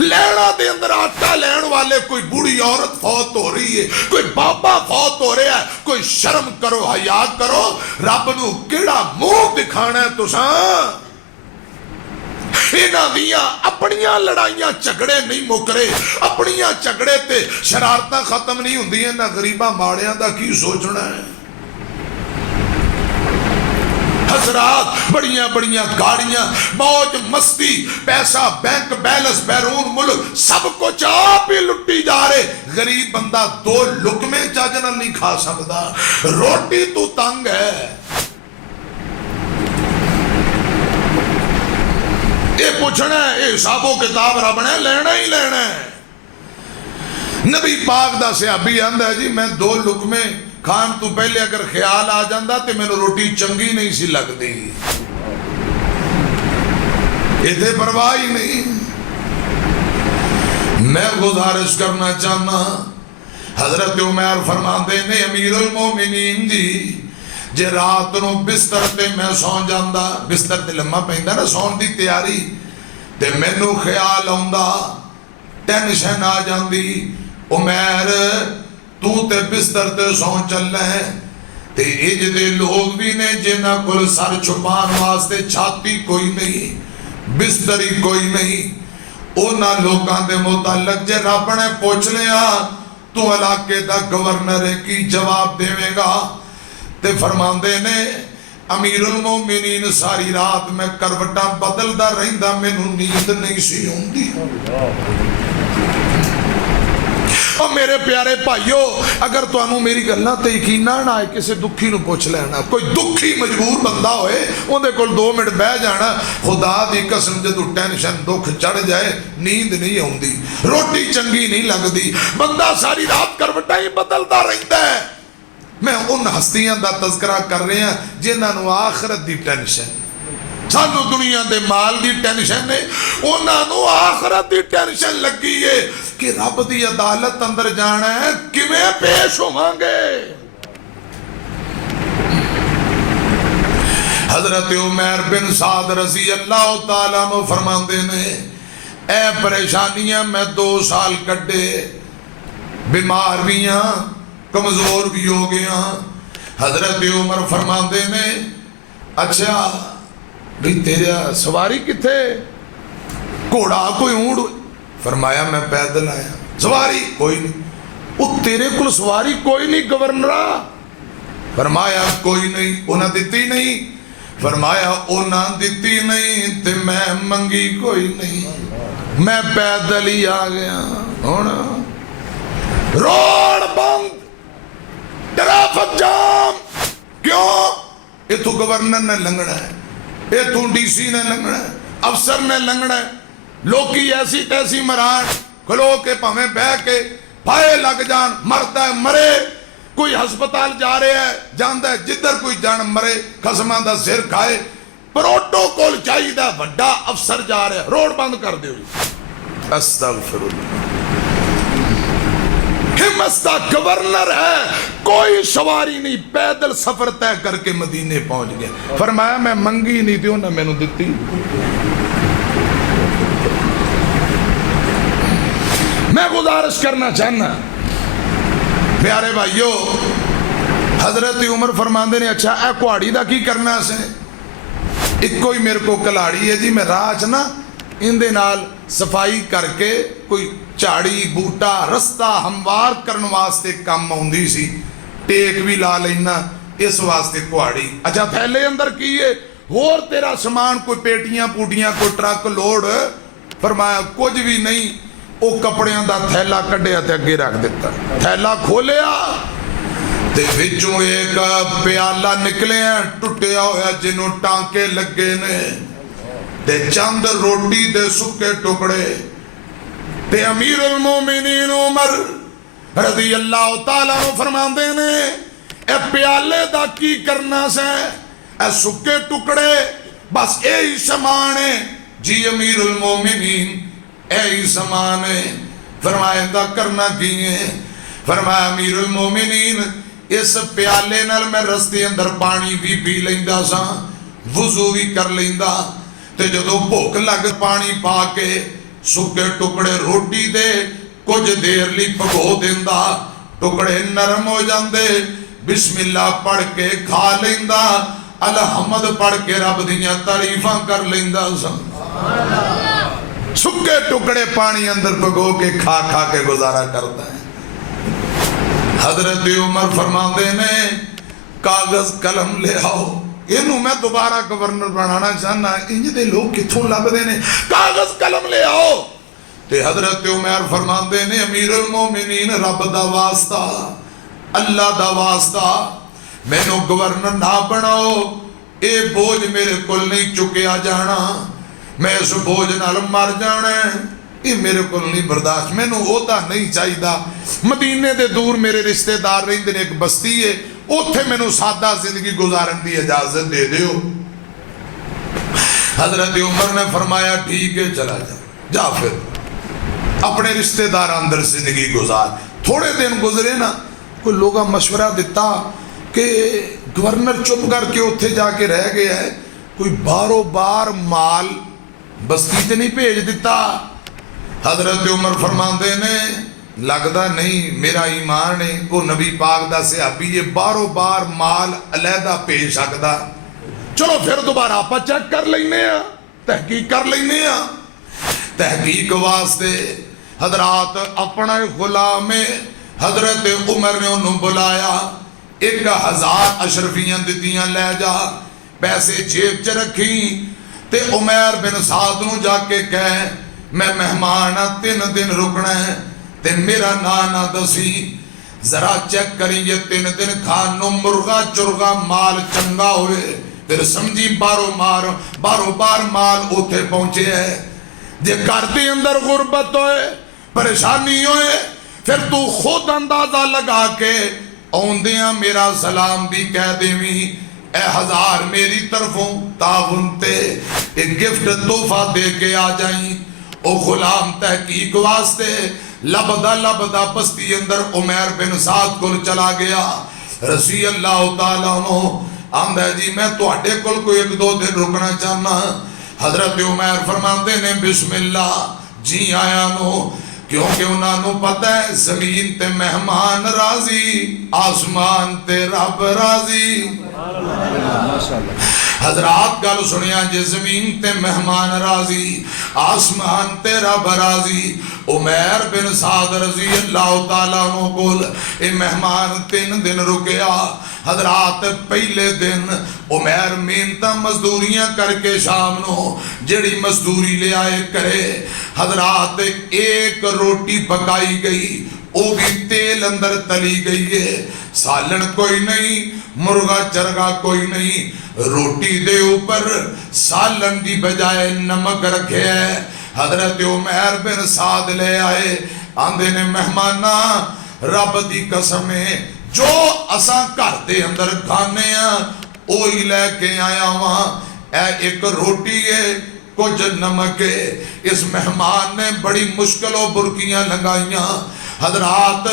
लैना दे अंदर आटा लैन वाले कोई बूढ़ी औरत फौत हो रही है, कोई बाबा फौत हो रहा है, कोई शर्म करो, हया करो। रब नू केड़ा मुंह दिखाना है तुसा? इन्हां दियां अपनियां लड़ाइयां झगड़े नहीं मुकरे, अपनियां झगड़े ते शरारतां खत्म नहीं हुंदियां, ना गरीबां माड़ियां दा की सोचना है। हजरात बड़ियां बड़ियां गाड़ियां, मौज मस्ती, पैसा बैंक बैलेंस, बैरून मुल्क, सब कुछ आप ही लुटी जा रहे। गरीब बंदा 2 लुकमे चज नाल नहीं खा सकता, रोटी तू तंग है। ये पूछना है, ये हिसाबो किताब रब ने लेना ही लेना है। नबी पाक दा सहाबी आंदा है, जी मैं 2 लुकमे खान तू पहले अगर ख्याल आ जाता तो मैनू रोटी चंगी नहीं सी लगती, इसे परवाह ही नहीं। मैं गुजारिश करना चाहना, हजरत उमर फरमाते ने, अमीरुल मोमिनीन जी जे रात नूं बिस्तर ते मैं सौ जांदा, बिस्तर ते लम्मा पैंदा ना सौण दी तैयारी, ते मैनू ख्याल आउंदा, टेंशन आ जांदी, उमर तू ते बिस्तर ते सौ चलना है। ते इज दे लोग भी ने जिन्हां कोल सर छुपाण वास्ते छाती कोई नहीं, बिस्तर ही कोई नहीं। उन्हां लोकां दे मुतालक जे रब ने पूछ लिया, तू इलाके का गवर्नर है, की जवाब देवेगा? ते फरमांदे ने अमीरुल मोमिनीन सारी रात मैं करवटा बदलदा रहिंदा, मैनू नींद नहीं सी आउंदी। और मेरे प्यारे भाइयों, अगर तुहानू मेरी गल्लां ते यकीन ना आए, किसी दुखी नू पुछ लेना। कोई दुखी मजबूर बंदा होए, उहदे कोल 2 मिनट बह जाना, खुदा दी कसम जदों टेंशन दुख चढ़ जाए नींद नहीं आउंदी, रोटी चंगी नहीं लगदी, बंदा सारी रात करवटा ही बदलदा रहिंदा है। मैं उन हस्तियां दा तज़किरा कर रहा जिन्हां नू आखिरत दी टेंशन, सानू दुनिया दे माल दी टेंशन है, उन्हां नू आखिरत दी टेंशन लगी है कि रब दी अदालत अंदर जाना है, किवें पेश होवांगे। हजरत उमर बिन साद रज़ी अल्लाह तआला अन्हु फरमांदे ने, ए परेशानियां मैं 2 साल कड्डे, बीमार भी हां, कमजोर भी हो गया। हजरत उमर फरमांदे ने, अच्छा भी तेरा सवारी किथे, घोड़ा कोई ऊंट? फरमाया मैं पैदल आया। सवारी कोई नहीं। वो तेरे को सवारी कोई नहीं गवर्नरा? फरमाया कोई नहीं। उन्हें दिती नहीं? फरमाया उन्हें दिती नहीं ते मैं मंगी कोई नहीं, मैं पैदल ही आ गया। हुण रोड बंद, ट्रैफिक जाम, क्यों? इथों गवर्नर ने लंघना है, इथों डीसी ने लंघना है, अफसर ने लंघना है, लोकी ऐसी तैसी मरान, खलो के भावें बह के फाए लग जान, मरदा है मरे। कोई हस्पताल जा रहा है, जांदा है, जिधर कोई जान मरे, खसमां दा सिर खाए। प्रोटोकॉल चाहिए, वड्डा अफसर जा रहा है, रोड बंद कर दो। अस्तगफिरुल्लाह, हिम्मत गवर्नर है, कोई सवारी नहीं, पैदल सफर तय करके मदीने पहुंच गया। फरमाया मैं मंगी नहीं थी, उन्हें मैनू दिती। मैं गुजारिश करना चाहना प्यारे भाइयों, हजरत उमर फरमांदे ने, अच्छा ए कुहाड़ी दा की करना से? इको ही मेरे को कलाड़ी है जी, मैं राह च ना इंदे नाल सफाई करके कोई झाड़ी बूटा रस्ता हमवार करने वास्ते काम आउंदी सी, टेक भी ला लेना इस वास्ते कुहाड़ी। अच्छा थैले अंदर की है? होर तेरा समान, कोई पेटियां पूटियां, कोई ट्रक लोड? फरमाया कुछ भी नहीं। वो कपड़ियां दा थैला कढ़िया ते अगे रख दिता, थैला खोलिया ते विचों एक प्याला निकलिया टुटिया होया, जिन्हों टांके लगे ने, ते चंद रोटी दे सुके टुकड़े। ते अमीरुल मोमिनीन उमर रज़ी अल्लाह तआला अन्हु फरमांदे ने, ए प्याले दा की करना से? ए सुके टुकड़े, बस यही समान है जी अमीरुल मोमिनीन, यही समान है। फरमाया दा करना की है? फरमाया अमीरुल मोमिनीन, इस प्याले नाल मैं रस्ते अंदर पानी भी पी लेंदा सा, वुजू भी कर लेंदा, ते जदों भुख लग पानी पा के सुके टुकड़े रोटी दे कुछ देर ली भगो देंदा, टुकड़े नरम हो जाते, बिस्मिल्लाह पढ़ के खा लेंदा, अलहमद पढ़ के रब दियां तारीफां कर लेंदा सा। सुके टुकड़े पानी अंदर भगो के खा खा के गुजारा करता है। हजरत उमर फरमाते ने, कागज कलम ले आओ, इनू मैं दोबारा गवर्नर बनाना चाहना, इंज दे लोग किथों लभदे ने, कागज कलम ले आओ। ते हजरत उमर फरमाते ने, अमीरुल मोमिनीन रब दा वास्ता, अल्लाह दा वास्ता, मैनू गवर्नर ना बनाओ, ये बोझ मेरे को नहीं चुकिया जाना, मैं इस बोझ नाल मर जाना, ये मेरे को नहीं बर्दाश्त, मैनू ओहदा नहीं चाहिए। मदीने दे दूर मेरे रिश्तेदार रहिंदे ने, एक बस्ती है, उत्थे मैनू सादा जिंदगी गुजारन की इजाजत दे दियो। हजरत उमर ने फरमाया ठीक है चला जा फिर अपने रिश्तेदार अंदर जिंदगी गुजार। थोड़े दिन गुजरे ना, कोई लोग मशवरा दिता कि गवर्नर चुप करके उत्थे जाके रह गया है, कोई बारों बार माल बस्ती ते नहीं भेज दिता। हजरत उमर फरमाते ने, लगता नहीं मेरा ईमान है, वो नबी पाक दा सहाबी है, बारों बार माल अलहदा भेज सकता। चलो फिर दोबारा आप चेक कर लेने, तहकीक कर लेने। तहकीक वास्ते हजरात अपना गुलाम हजरत उमर ने उन्होंने बुलाया, 1000 अशरफियां दित्तियां, लै जा, पैसे जेब च रखी ते उमैर बिन साद नूं जाके कह मैं मेहमान हाँ, 3 दिन रुकना है ते मेरा ना ना दसी, जरा चेक करिए 3 दिन खान नूं मुर्गा चुरगा माल चंगा होए, फिर समझी बारों बार माल उथे पहुंचे है। जे घर के अंदर गुरबत होए, परेशानी होए, फिर तू खुद अंदाजा लगा के आउंदियां मेरा सलाम भी कह देवी, ए 1000 मेरी तरफों ताउन ते एक गिफ्ट तोहफा दे के आ जाई। ओ गुलाम तहकीक वास्ते लबदा बस्ती अंदर उमैर बिन साद कोल चला गया। रसी अल्लाह तआला नो आंदा जी मैं तुहाडे कोल कोई 1-2 दिन रुकना चाहना। हजरत उमैर फरमाते ने बिस्मिल्लाह, जी आया नो, क्योंकि उन्होंने पता है जमीन ते मेहमान राजी, आसमान ते रब राजी। हजरात गल सुनिया जे, जमीन ते मेहमान राजी, आसमान ते रब राजी। उमैर बिन साद रजी अल्लाह तआला अन्हु कोल ए मेहमान 3 दिन रुकया। हजरात पहले दिन उमैर मेहनत मजदूरियां करके शाम नो जेड़ी मजदूरी ले आए करे, हजरात 1 रोटी पकाई गई, वो भी तेल अंदर तली गई है, सालन कोई नहीं, मुर्गा चरगा कोई नहीं, रोटी दे ऊपर सालन की बजाय नमक रखे है। हजरत उमैर बिन साद ले आए, आंदे ने मेहमाना रब की कसम है जो असा घर के अंदर खाने ओ ही लैके आया वहां, ए 1 रोटी है, कुछ नमक है। इस मेहमान ने बड़ी मुश्किलों बुरकियां लगाइया। हजरात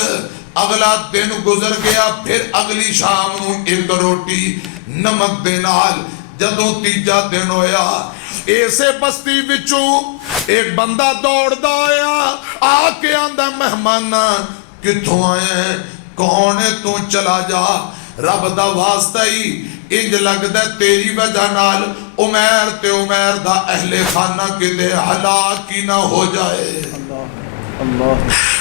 अगला दिन गुजर गया, फिर अगली शाम नूं 1 रोटी नमक दे नाल। जदों तीजा दिन होया, इसे बस्ती विचों एक बंदा दौड़दा आया, आके आंदा मेहमाना किथों आए, कौन है तू, चला जा, रब दा वास्ता ही इंज लगदा तेरी वजह नाल उमैर ते उमैर दा अहले खाना किते हलाक ही ना हो जाए।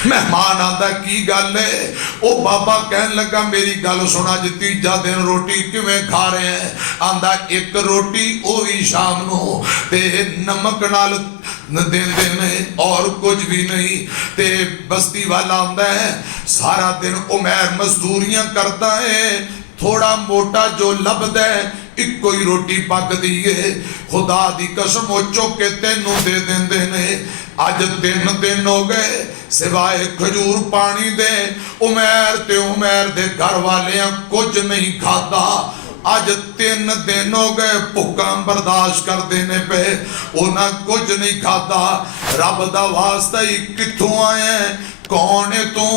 मेहमान आंदा की गल है, ओ बाबा कहन लगा मेरी गल सुना जी, तीजा दिन रोटी किवें खा रहे हैं? आंदा 1 रोटी ओ ही शाम नू ते नमक नाल देंदे ने और कुछ भी नहीं। ते बस्ती वाला आंदा है सारा दिन उमैर मजदूरियां करता है, थोड़ा मोटा जो लभदा है इको ही रोटी पकदी है, खुदा दी कसम ओ चुक के तेनू दे देंदे ने। अज 3 दिन हो गए सिवाय खजूर पानी दे उमैर ते उमैर दे घर वालियां कुछ नहीं खाता। अज 3 दिन हो गए भुखा बर्दाश्त करते ने पे, उन्हें कुछ नहीं खाता। रब दा वास्ता ही किथों आए, कौन है तू?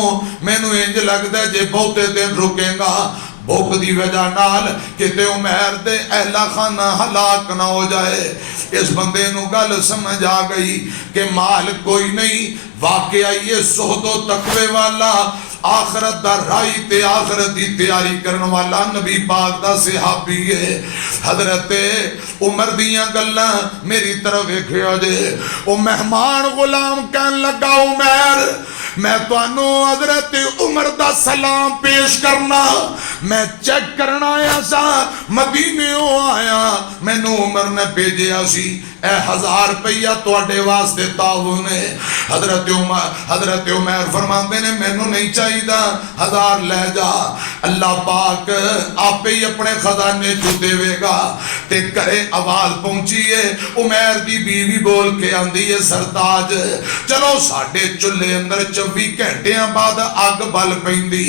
मैनू इंज लगदा जे बहुते दिन रुकेगा, भुख की वजह नाल किते उमैर दे अहला खाना हलाक ना हो जाए। इस बंदे नू गल समझ आ गई कि माल कोई नहीं, वाकया ये सोहदो तकवे वाला आखरत दा राही ते आखरत की तैयारी करने वाला नबी पाक दा सहाबी है। हजरत उमर दियां गल्लां मेरी तरफ वेखियो जे। ओ मेहमान गुलाम कहन लगा उमैर मैं तुहानू हजरत उमर दा सलाम पेश करना, मैं चेक करना आया सा, मदीने आया, मैनू उमर ने भेजिया सी 1000 रुपया तुहाडे वास्ते ताउन है। हजरत उमर फरमाते ने मैनू नहीं चाहिए, 1000 ले जा, अल्लाह पाक आपे ही अपने खजाने चो देवेगा। ते घरे आवाज पहुंची है, उमैर की बीवी बोल के आंदी है सरताज चलो साडे चुल्हे अंदर 24 घंटिया बाद अग बल पैंदी।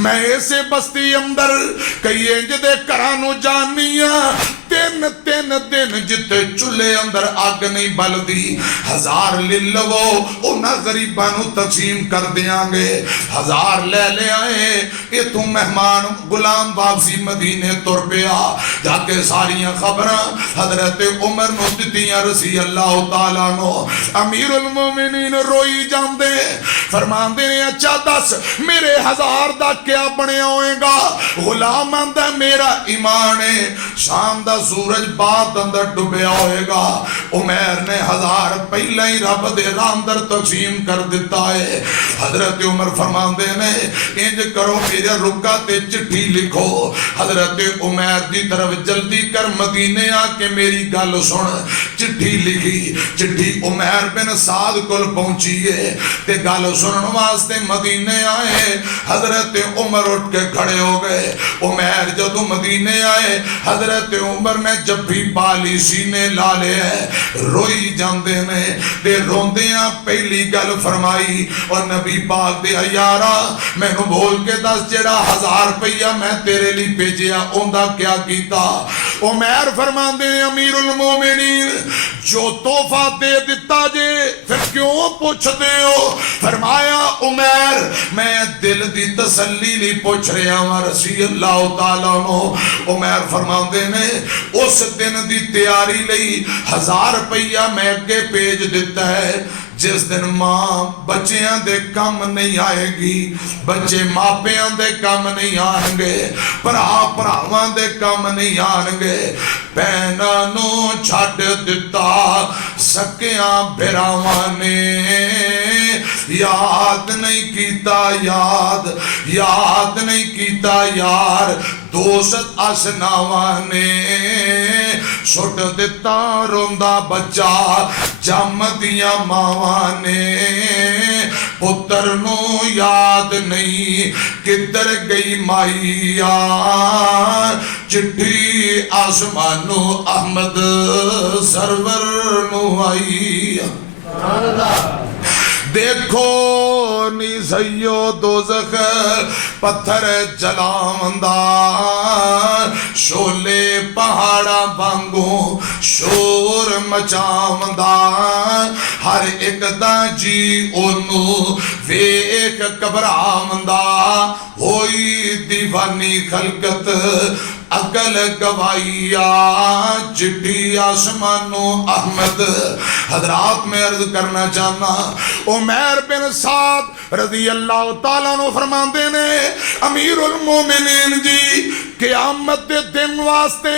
मैं इसे बस्ती अंदर कई इंज दे घरां नूं जानी आ, 3 दिन जिथे चुल्हे अंदर अग नहीं बलदी, 1000 ले लवो उन्हां गरीबां नूं तकसीम कर देंगे। 1000 ले ले आए, इथों मेहमान गुलाम वापसी मदीने तुर पिया। जाके सारियां खबरां हजरत उमर नूं दित्तियां रसी अल्लाह तआला नो। अमीरुल मोमिनीन रोई जांदे फरमांदे ने अच्छा दस मेरे 1000 दा क्या बनया होएगा? गुलाम आंदा मेरा ईमान है, शाम दा सूरज बाद अंदर डुबया होएगा। उमैर ने 1000 पहले ही रब दे राह अंदर तकसीम कर दिता है। हजरत उमर फरमाते ने इंज करो मेरे रुका ते चिट्ठी लिखो। हजरत उमैर की तरफ जल्दी कर मदीने आके मेरी गल सुन। चिट्ठी लिखी, चिट्ठी उमैर बिन साद कोल पहुंची है ते गल सुनने वास्ते मदीने आए। हजरत उमर उठ के खड़े हो गए। उमैर जदों मदीने आए हजरत उमर ने जब्बी पाली सीने ला लिया, रोई जाते ने ते रोंदियां पहली गल फरमाई और नबी पाक दे यारा मैनू बोल के दस जेड़ा 1000 रुपया मैं तेरे लिए भेजिया उनका क्या कीता। उमैर फरमाते ने अमीरुल मोमिनीन जो तोहफा दे दिता जे फिर क्यों पूछते हो। फरमाया उमैर मैं दिल की तसल्ली नहीं पूछ रहा वा रसी अल्लाह तआला नो। उमैर फरमाते ने उस दिन की तैयारी लई 1000 रुपया मैं अगे भेज दिता है जिस दिन मां बच्चियां दे कम नहीं आएगी, बच्चे मापियां दे कम नहीं आएंगे, भरा भरावां दे कम नहीं आएंगे। भैनां नू छड्ड दिता सकियां भरावां ने याद नहीं कीता, याद नहीं कीता यार दोस्त असनावा ने सुट दिता रोंदा बच्चा जम दिया मावा ने। पुत्र नू याद नहीं किधर गई माइया, चिट्ठी आसमानू अहमद सरवर नू आई। देखो नी सैयो दोज़ख पत्थर जलावंदा शोले पहाड़ा वांगू शोर मचावंदा हर एक दा जी ओनू वेख घबरावंदा होई दीवानी खलकत अकल गवाइया चिट्ठी आसमानो अहमद। हजरात में अर्ज करना चाहना उमैर बिन साद रज़ी अल्लाह तआला अन्हु फरमाते ने अमीरुल मोमिनीन जी क़यामत दे दिन वास्ते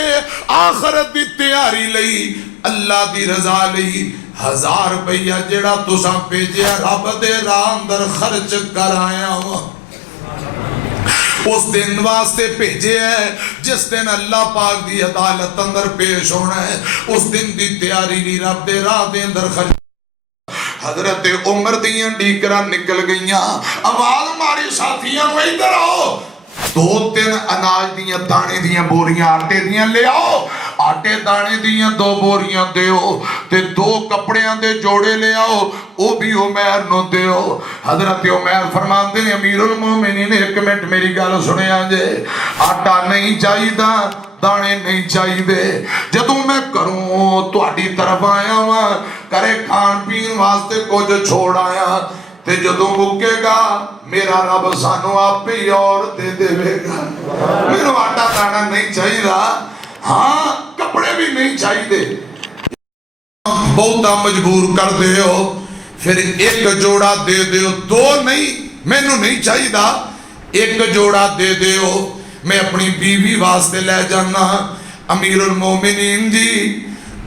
आखिरत दी तैयारी लई अल्लाह दी रज़ा लई 1000 रुपया जेड़ा तुसां भेजिया रब दे राह अंदर खर्च कर आया वा। उस दिन वास्ते भेजे है जिस दिन अल्लाह पाक दी अदालत अंदर पेश होना है। उस दिन की तैयारी भी रब दे राह दे अंदर खर्च। हजरत उमर दियां डीकरां निकल गईयां, आवाज मारी साथियां को इधर आओ, 2-3 अनाज दियां दाने दियां बोरियां आटे दियां ले आओ, आटे दाने दियां 2 बोरियां दियो ते 2 कपड़ियां दे जोड़े ले आओ वो भी उमैर नु दियो। हजरत उमैर फरमाते ने अमीरुल मोमिनीन 1 मिनट मेरी गल सुनिया जे, आटा नहीं चाहिदा दाने नहीं चाहिए। जदों मैं घरों तुहाडी तरफ आया वा करे खान पीन वास्ते कुछ छोड़ आया ते जदों मुकेगा मेरा रब सानू आप ही और दे देवेगा। मेनू आटा दाना नहीं चाहिए, हाँ कपड़े भी नहीं चाहिए, बहुता मजबूर कर दे फिर 1 जोड़ा दे दो, 2 नहीं मैनू नहीं चाहिए 1 जोड़ा दे दो मैं अपनी बीवी वास्ते ले जाना। अमीरुल मोमिनीन जी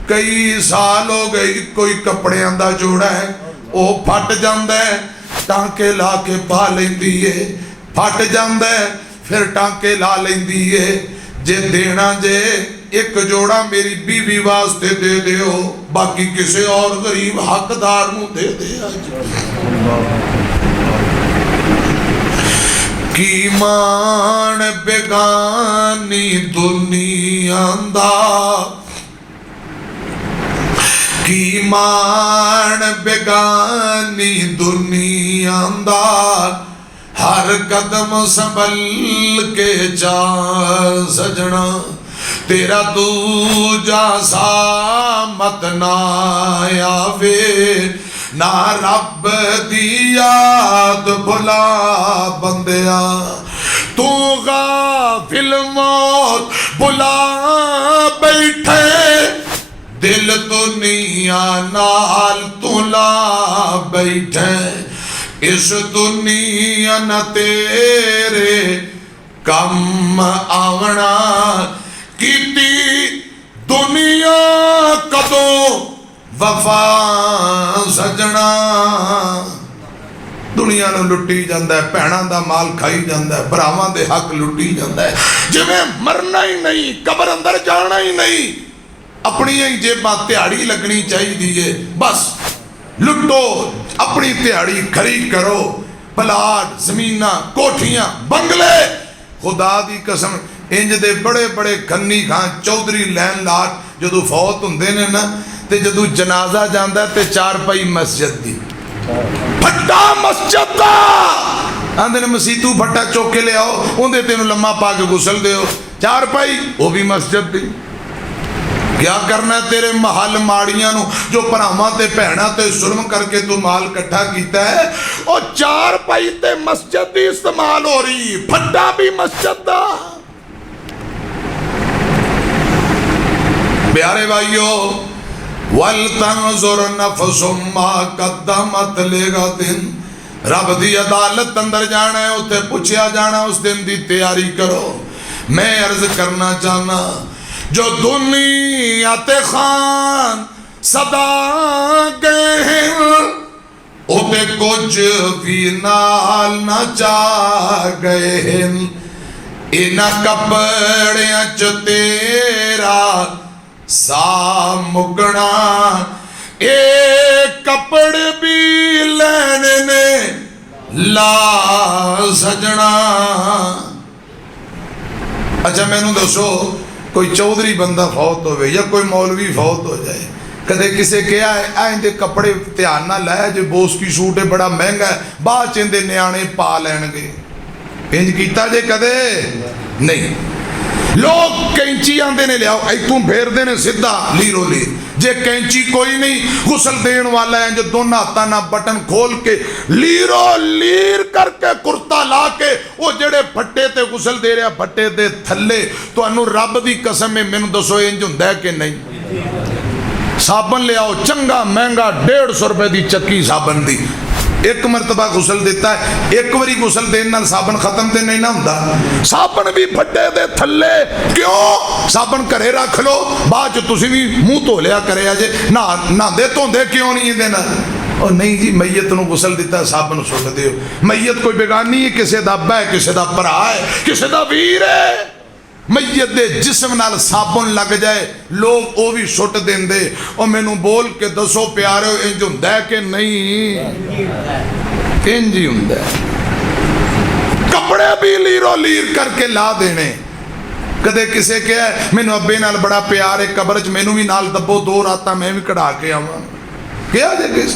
कई साल हो गए कोई कपड़ियां दा जोड़ा है वो फट जाता है, टांके ला के पा लेंदी है, फट जाता है फिर टांके ला लेंदी है। जे देना जे 1 जोड़ा मेरी बीवी वास्ते दे दो, बाकी किसी और गरीब हकदार नू दे दे। की मान बेगानी दुनिया दा, की मान बेगानी दुनिया दा, हर कदम संभल के जा सजना, तेरा दूजा सा मत ना आवे, ना रब दी याद भुला बंदिया, तू गाफिल मौत बुला बैठे, दिल दुनिया नाल तुला बैठे, इस दुनिया न तेरे कम आवना, कीती वफा सजना दुनिया नूं लुट्टी जांदा है, भैणां दा माल खाई जांदा है, भरावां दे हक लुट्टी जांदा है। जिवें मरना ही नहीं, कबर अंदर जाना ही नहीं, अपनी ही जेबां दिहाड़ी लगनी चाहिए है। बस लुटो, अपनी दिहाड़ी खरी करो, प्लाट जमीना कोठियां बंगले। खुदा दी कसम इंज दे बड़े बड़े खन्नी खान चौधरी लैन लाट जदों फौत हुंदे ने ना, ते जदों जनाजा जांदा ते चारपाई मस्जिद दी, फट्टा मस्जिद दा आंदे ने मसीतू फट्टा चुक के ले आओ, उहदे तेनू लम्मा पा के गुसल दिओ, चारपाई वो भी मस्जिद दी। क्या करना तेरे महल माड़ियां नू जो भरावां ते भैणां ते जुल्म करके तू माल इकट्ठा कीता है, और चारपाई ते मस्जिद दी इस्तेमाल हो रही, फट्टा भी मस्जिद दा। प्यारे भाइयों, वल तंजुर नफ्सुम मा कद्दमत लिगदिन, रब दी अदालत अंदर जाना है, उत्थे पूछया जाना, उस दिन दी तैयारी करो। मैं अर्ज करना चाहना, जो दुनिया ते खान सदा गए हैं, उते कुछ भी नाल ना चा गए हैं, इना कपड़ियां च तेरा सा मुकना, ए कपड़े भी लेने ने ला सजना। अच्छा मैनू दसो, कोई चौधरी बंदा फौत हो या कोई मौलवी फौत हो जाए, कदे किसे कहा है इनके कपड़े ध्यान ना लै, जो बोस की सूट है बड़ा महंगा है, बाद इनके न्याणे पा लैणगे, इंज कीता जे कदे नहीं। लोग कैंची आंदे ने लियाओ, इतों फेरते ने सीधा लीरो लीर, जे कैंची कोई नहीं, गुसल देन वाला है जो दोनों हाथों ना बटन खोल के लीरो लीर करके कुर्ता ला के वो जेड़े फट्टे ते गुसल दे रहा, फट्टे दे थल्ले तुहानू रब दी कसम है, मैनू दसो इंज हुंदा है कि नहीं। साबन लियाओ चंगा महंगा 150 रुपए की चक्की साबन दी, एक मरतबा गुसल देता है, एक बारी गुसल देने नाल साबन खत्म तो नहीं ना हुंदा, साबन भी फट्टे दे थल्ले। क्यों? साबन घरे रख लो, बाद च तुसीं भी मूँह धो लिया करे जे, नहांदे धोंदे क्यों नहीं इहदे नाल? और नहीं जी, मैयत नूं गुसल दिता साबन सुट दिओ। मैयत कोई बेगानी है, किसी दा अब्बा है, किसी दा भरा है, किसी दा वीर है। मैयत दे जिस्म नाल साबुन लग जाए, लोग वो भी सुट देंदे। और मैनू बोल के दसो प्यारे, इंज हुंदा है कि नहीं? इंज ही हुंदा है। कपड़े भी लीरो लीर करके ला देने। कदे किसे कहा मैनू अब्बे नाल बड़ा प्यार है, कबर च मैनू भी नाल दबो 2 रातां मैं भी कढ़ा के आवां, क्या जे किस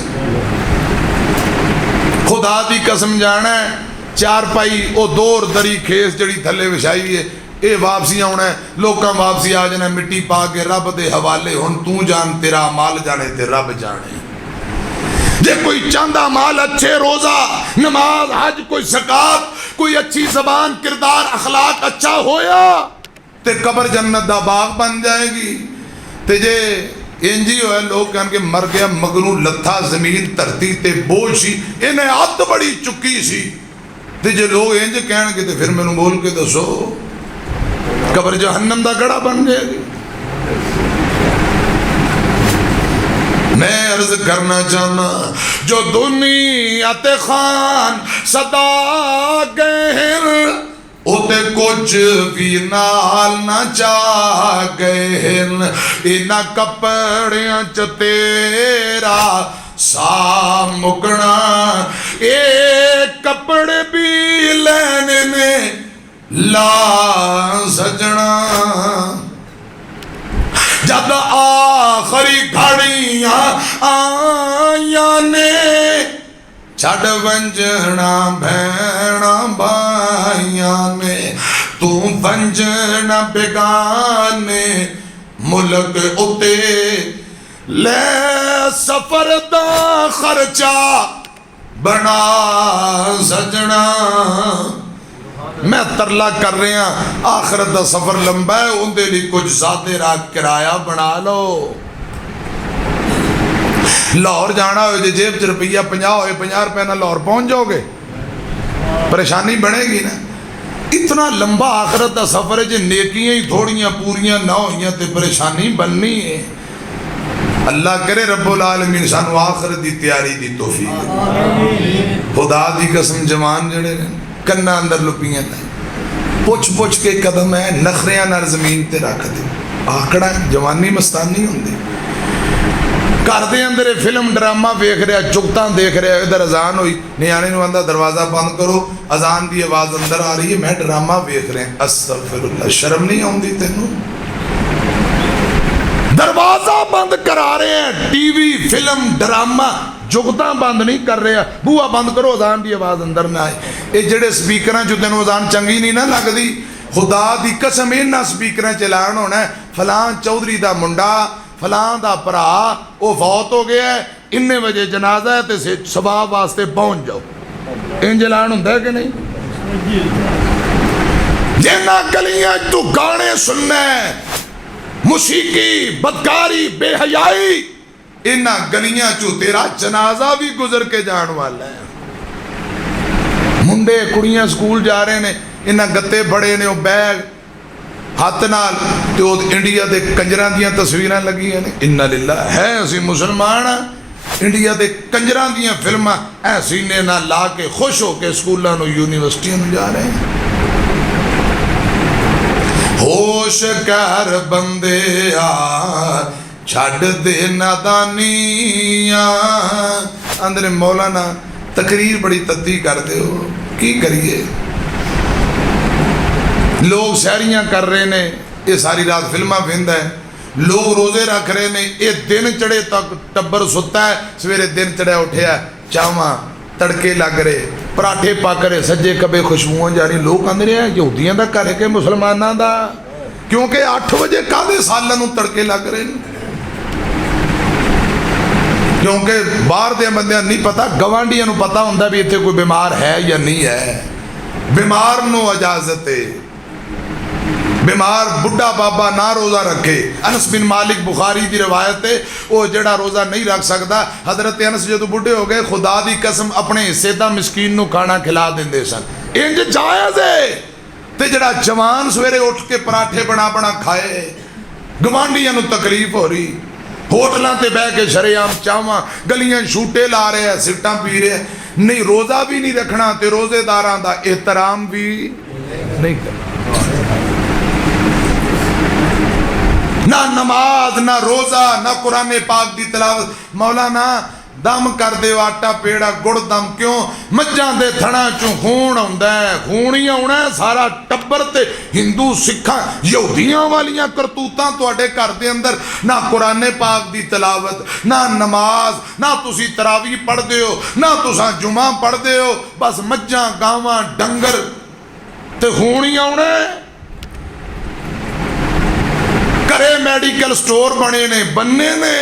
खुदा दी कसम जाना है, चारपाई वो 2 दरी खेस जड़ी थले विछाई है, ये वापसी आना है, लोग वापसी आ जाना, मिट्टी पा के रब दे हवाले, हुण तू जान तेरा माल जाने ते रब जाने। जे कोई चाहता माल अच्छे, रोजा नमाज हज कोई ज़कात, कोई अच्छी जबान किरदार अखलाक अच्छा होया, ते कबर जन्नत दा बाग बन जाएगी। ते जे इंज ही होया, लोग कह के मर गया मगनू लत्था जमीन धरती ते बोझ सी, इन्हें हद बड़ी चुकी सी। ते जे लोग इंज कहणगे ते फिर मैनू बोल के दसो कबर जहन्नम दा गड़ा बन जाएगी। मैं अर्ज करना चाहना, जो दुनिया ते खान सदा गए, उते कुछ भी नाल ना चा गए, इना कपड़ियां च तेरा सा मुकना, ए कपड़े भी लेने ने ला सजना। जब आखरी घड़ियां आया ने, छड़ वंजना भैणा भाइया ने, तू वंजना बेगाने मुल्क उते, ले सफर दा खर्चा बना सजना। मैं तरला कर रहा, आखिरत का सफर लंबा है, उनके लिए कुछ ज़्यादा रात किराया बना लो। लाहौर जाना हो, जेब च रुपया 50 हो, 50 रुपये ना लाहौर पहुँच जाओगे, परेशानी बनेगी ना। इतना लंबा आखिरत का सफर है, जो नेकियां ही थोड़ियां पूरियां ना होइयां तो परेशानी बननी है। अल्लाह करे रब्बुल आलमीन सानू आखिरत दी तैयारी दी तौफीक। खुदा दी कसम जवान जड़े कन्ना अंदर लुपियां पुछ पुछ के कदम है नखरियां नाल जमीन ते रख दे। आकड़ा जवानी मस्तानी होंदी। घर दे अंदर फिल्म ड्रामा वेख रहा, जुगतां देख रहा, इधर अजान हुई, नियाणे नूं आंदा दरवाजा बंद करो, अजान की आवाज़ अंदर आ रही है, मैं ड्रामा वेख रहा। अस्तगफिरुल्लाह, शर्म नहीं आउंदी तैनूं? दरवाजा बंद करा रहे हैं, टीवी फिल्म ड्रामा, जुगतां बंद नहीं कर रहे, बूहा बंद करो, अजान की आवाज़ अंदर ना आए। ये जेडे स्पीकर जो तेनों अजान चंगी नहीं ना लगती, खुदा की कसम इन्हां स्पीकर च ऐलान होना है फलां चौधरी का मुंडा फलां दा भरा वो फौत हो गया है, इन्ने बजे जनाजा है, तो सवाब वास्ते पहुंच जाओ। इंज ऐलान होंदा है कि नहीं? जिन्हां गलियां तू गाने सुनना है, मुसीकी, बदकारी, बेहयाई, इन्हां गलियां चू तेरा जनाजा भी गुजर के जान वाला है। मुंडे कुड़ियां स्कूल जा रहे ने, इन्हां गत्ते बड़े ने, बैग हथ नाल ते इंडिया के कंजरां दियां तस्वीरां लगियां ने। इन्ना लिल्ला है असीं मुसलमान हाँ, इंडिया के कंजरां दियां फिल्मां ऐ सीने ना ला के खुश हो के स्कूलों नूं यूनिवर्सिटियां नूं जा रहे हैं। होश कर बंदे आ छड़ दे नादानियां। अंदर मौलाना तकरीर बड़ी तत्ती कर दे हो, की करिए? लोग सैरियां कर रहे ने, ये सारी रात फिल्मां वेंदा है, लोग रोजे रख रहे ने, ये दिन चढ़े तक टब्बर सुता है, सवेरे दिन चढ़िया उठिया चावां तड़के लग रहे, पराठे पक रहे, सज्जे कबे खुशबुआं जा रही। लोग कहते रहे यहूदियों का घर है कि मुसलमानों का? क्योंकि 8 बजे कादे सालों नूं तड़के लग रहे हैं, क्योंकि बाहर दे बंदियां नहीं पता, गवांढियां नूं पता हुंदा भी इत्थे कोई बीमार है या नहीं है। बीमार नूं इजाजत है, बीमार बुढ़ा बाबा ना रोज़ा रखे। अनस बिन मालिक बुखारी की रवायत है, वो जड़ा रोज़ा नहीं रख सकता, हजरत अनस जो बुढ़े हो गए खुदा की कसम अपने हिस्से का मिसकीन नूं खाना खिला देंदे सन। इंज जायज़ है। ते जड़ा जवान सवेरे उठ के पराठे बना बना खाए, गवांढियां नूं तकलीफ हो रही, होटलों ते बह के शरेआम चावां, गलियां शूटे ला रहे हैं, सिगटां पी रहे हैं, नहीं रोज़ा भी नहीं रखना ते रोज़ेदारां दा एहतराम भी नहीं करना। ना नमाज, ना रोजा, ना कुरान पाक की तिलावत। मौलाना दम कर दे आटा पेड़ा गुड़ दम, क्यों? मज्जां दे थणा चों खून आउंदा है, खून ही आउणा है। सारा टब्बर ते हिंदू सिखा यहूदियां वालियां करतूतां तुहाडे घर दे अंदर, ना कुरान पाक की तिलावत, ना नमाज, ना तुसी तरावी पढ़दे हो, ना तुसां जुमा पढ़दे हो, बस मज्जां गावां डंगर ते खून ही आउणा है। घरे मैडिकल स्टोर बने ने, बनने ने,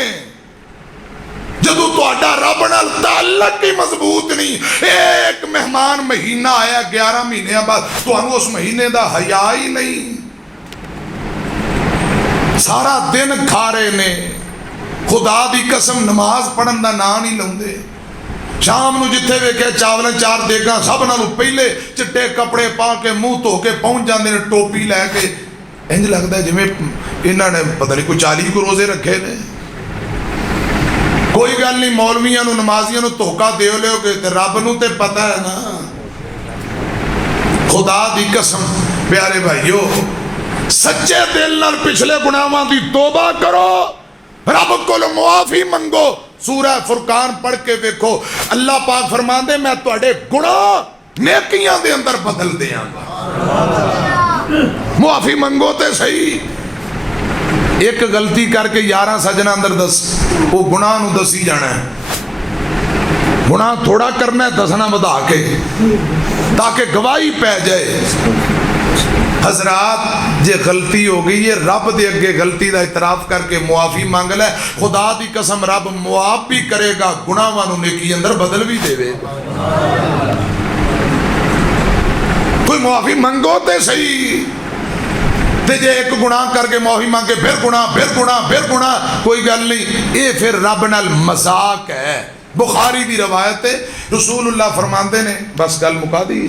जदों तुहाडा रब नाल ताल्लुक ही मजबूत नहीं। एक मेहमान महीना आया 11 महीनों बाद, तुहानूं उस महीने का हया ही नहीं। सारा दिन खा रहे ने, खुदा की कसम नमाज पढ़न का नाम नहीं लाउंदे। शाम नूं जिथे वेख्या चावल 4 देगा, सब नालों पहले चिट्टे कपड़े पा के मुँह धो के पहुंच जाते हैं, टोपी लैके। इंज लगता है जिवें इन्होंने पता नहीं कोई 40 को रोजे रखे ने। कोई गल नहीं, मौलवियां नूं नमाजियां नूं धोखा दे लोगे ते रब नूं ते पता है ना। खुदा दी कसम प्यारे भाइयों, सच्चे दिल नाल पिछले गुनाहां दी तौबा करो, रब कोल मुआफी मंगो। सूरह फुरकान पढ़ के देखो, अल्लाह पाक फरमांदे मैं तुहाडे गुनाह नेकियां दे अंदर बदल देंगा। मुआफी मंगो ते सही। एक गलती करके 11 सजना अंदर दस, वो गुनाह नूं दसी जाना है। गुनाह थोड़ा करना है, दसना वधा के, ताकि गवाही पै जाए। हजरात जे गलती हो गई है, रब दे अगे गलती का इतराफ करके मुआफी मांग ले। खुदा दी कसम रब मुआफ भी करेगा, गुनाहां नूं नेकी अंदर बदल भी देवेगा। कोई मुआफी मंगो ते सही। ते जे एक गुनाह करके मुआफी मांगे, फिर गुनाह, फिर गुनाह, फिर गुनाह, कोई गल नहीं, ये फिर रब नाल मजाक है। बुखारी की रवायत है, रसूलुल्लाह फरमाते ने, बस गल मुका दी।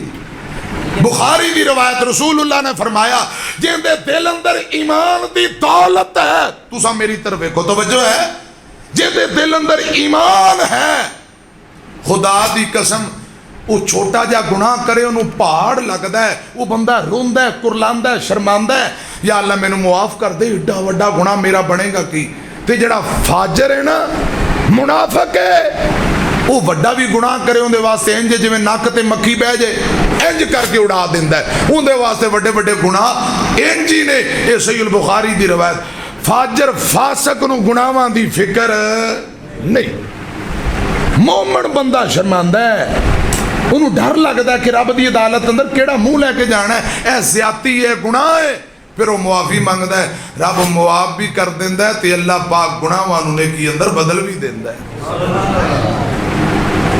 बुखारी की रवायत, रसूलुल्लाह ने फरमाया जिंदे दिल अंदर ईमान की दौलत है, तुसा मेरी तरफ देखो, तवज्जो है, जिहदे दिल अंदर ईमान है, खुदा दी कसम वो छोटा जा गुनाह करे उन्होंने पहाड़ लगता है, वो बंदा रोंदा है, कुरलांदा है, शर्मांदा है, या अल्लाह मैनू मुआफ कर दे, एडा वड्डा गुनाह मेरा बनेगा की। ते जिहड़ा फाजर है ना, मुनाफिक है, वो वड्डा भी गुनाह करे उहदे वास्ते इंज जिवें नक ते मक्खी बह जाए इंज करके उड़ा दिंदा है, उहदे वास्ते वड्डे वड्डे गुनाह इंज ही ने। ये सहीह बुखारी दी रवायत। फाजर फासक नूं गुनाहां दी फिक्र नहीं। मोमन बंदा शर्मांदा है, उन्होंने डर लगता है कि रब की अदालत अंदर केड़ा मुंह लैके जाना है, यह ज्यादती है, गुनाह है, फिर वो मुआफी मंगता है, रब मुआफ भी कर देंदा है, तो अल्लाह पाक गुनाहां नूं नेकी अंदर बदल भी देंदा है।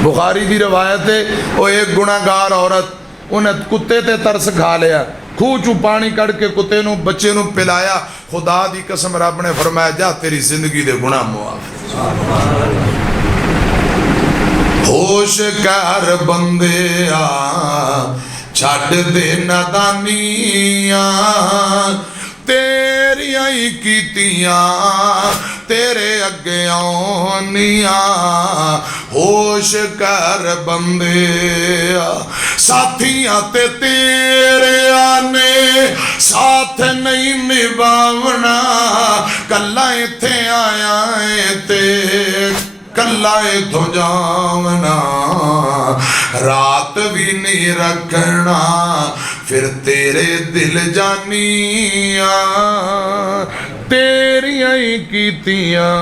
बुखारी की रवायत है, वो एक गुनाहगार औरत उन्हें कुत्ते ते तरस खा लिया, खूह चू पानी कढ़ के कुत्ते नूं बच्चे नूं पिलाया, खुदा दी कसम रब ने फरमाया जा तेरी जिंदगी दे गुनाह मुआफ। होश कर बंदिया छड़ दे नादानिया, तेरिया ही कीतियां तेरे अगे आनिया। होश कर बंदिया साथियां ते तेरे आने साथ नहीं निभावना, कल्ला इत्थे आया है ते कल्ला इथों जावना, रात भी नहीं रखना, फिर तेरे दिल जानिया तेरिया ही कीतियां।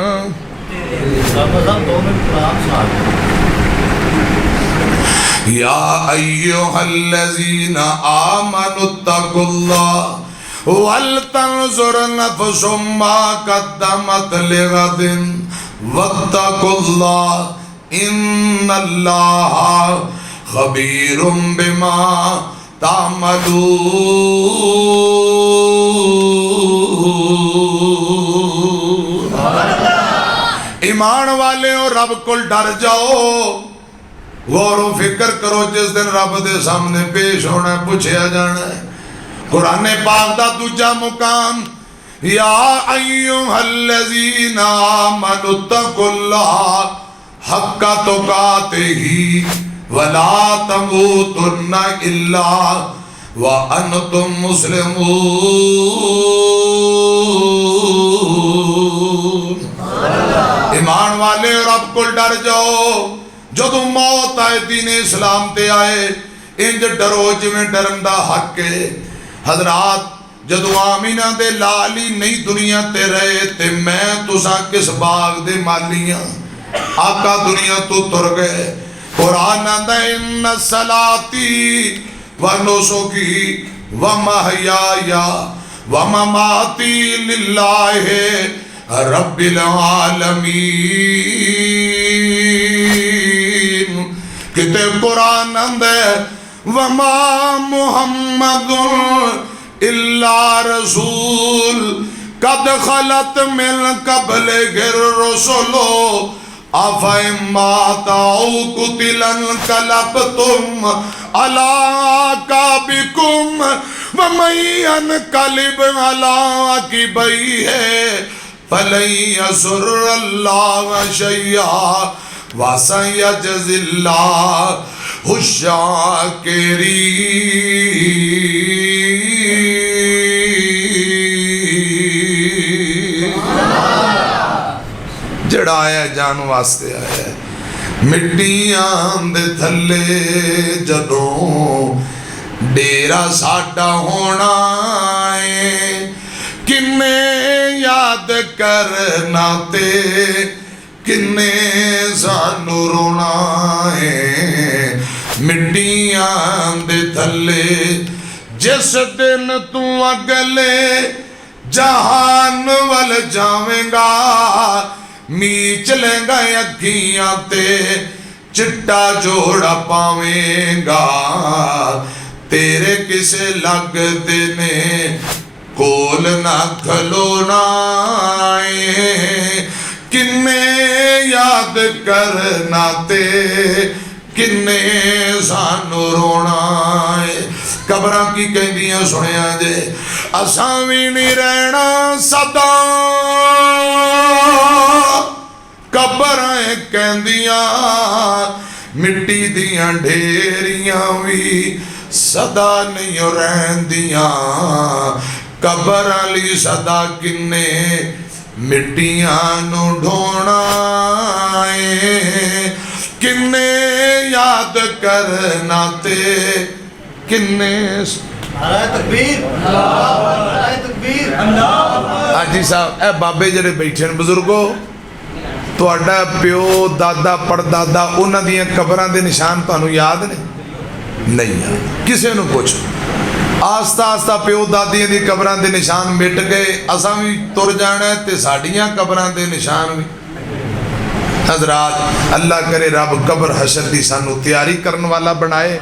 या अय्युहल्लज़ीना आमनुत्तकुल्लाह वल तंजुर नफ्सुम मा कद्दमत लिगदिन वत्तकुल्लाह इन्नल्लाह खबीरुम बिमा तामलून। ईमान वाले हो, रब को डर जाओ, गौर फिक्र करो, जिस दिन रब के सामने पेश होना, पूछया जाना है। कुरान पाक दा दूजा मुकाम, या अय्युहल्लज़ीना आमनुत्तकुल्लाह हक्का तुकातिही वला तमूतुन्ना इल्ला व अंतुम मुस्लिमून। ईमान वाले रब को डर जाओ, जदों मौत आए दीन इस्लाम ते आए, इंज डरो जिवें डरन दा हक है। हजरात जदों आमीना दे लाल ही नहीं दुनिया ते रहे, ते मैं तुसा किस बाग दे मालियां, आका दुनिया तो तुर गए। कुरान आंदा इन्ना सलाती व नुसुकी व महयाया व ममाती लिल्लाहि रब्बिल आलमीन। किते कुरान आंदा वमा मुहम्मदुन इल्ला रसूल कद खलत मिन क़ब्लिहिर रुसुलु अफ़इम्माताउ कुतिलन कलबतुम अला अकाबिकुम व मय्यन कलिब अला अकीबैहि फलन यसुरल्लाह शय्या व सयजज़िल्लाहु शाकिरीन। जड़ा आया जान वास्ते आया, मिट्टियां दे थले जदों डेरा साडा होना है, किन्ने याद करना ते किन्ने सानू रोना है। मिट्टियां दे थले जिस दिन तू अगले जहान वल जावेगा, मीच लेगा अखियां ते चिट्टा जोड़ा पावेगा। तेरे किसे लगते ने कोल ना खलोना है, किन्ने याद करना ते किन्ने सानू रोना है। कबरां की कहदियां सुनिया जे, असां भी नहीं रहना सदा रहिंदियां मिट्टी दियां ढेरियां भी सदा नहीं रहिंदियां कबर अली सदा किन्ने मिट्टियां नू ढोना है किन्ने याद करना ते किन्ने हाजी साहब ए बाबे जेडे बैठे ने बुजुर्गो तुहाडा प्यो दादा पड़दादा उन्हां दियां कबरां दे निशान तुहानू याद ने नहीं याद किसी नू पुछ आस्ता आस्ता प्यो दादियां दी कबरां दे निशान मिट गए असां भी तुर जाना ते साडियां कबरां दे निशान भी हजरात अल्लाह करे रब कबर हशर दी सानू तैयारी करने वाला बनाए।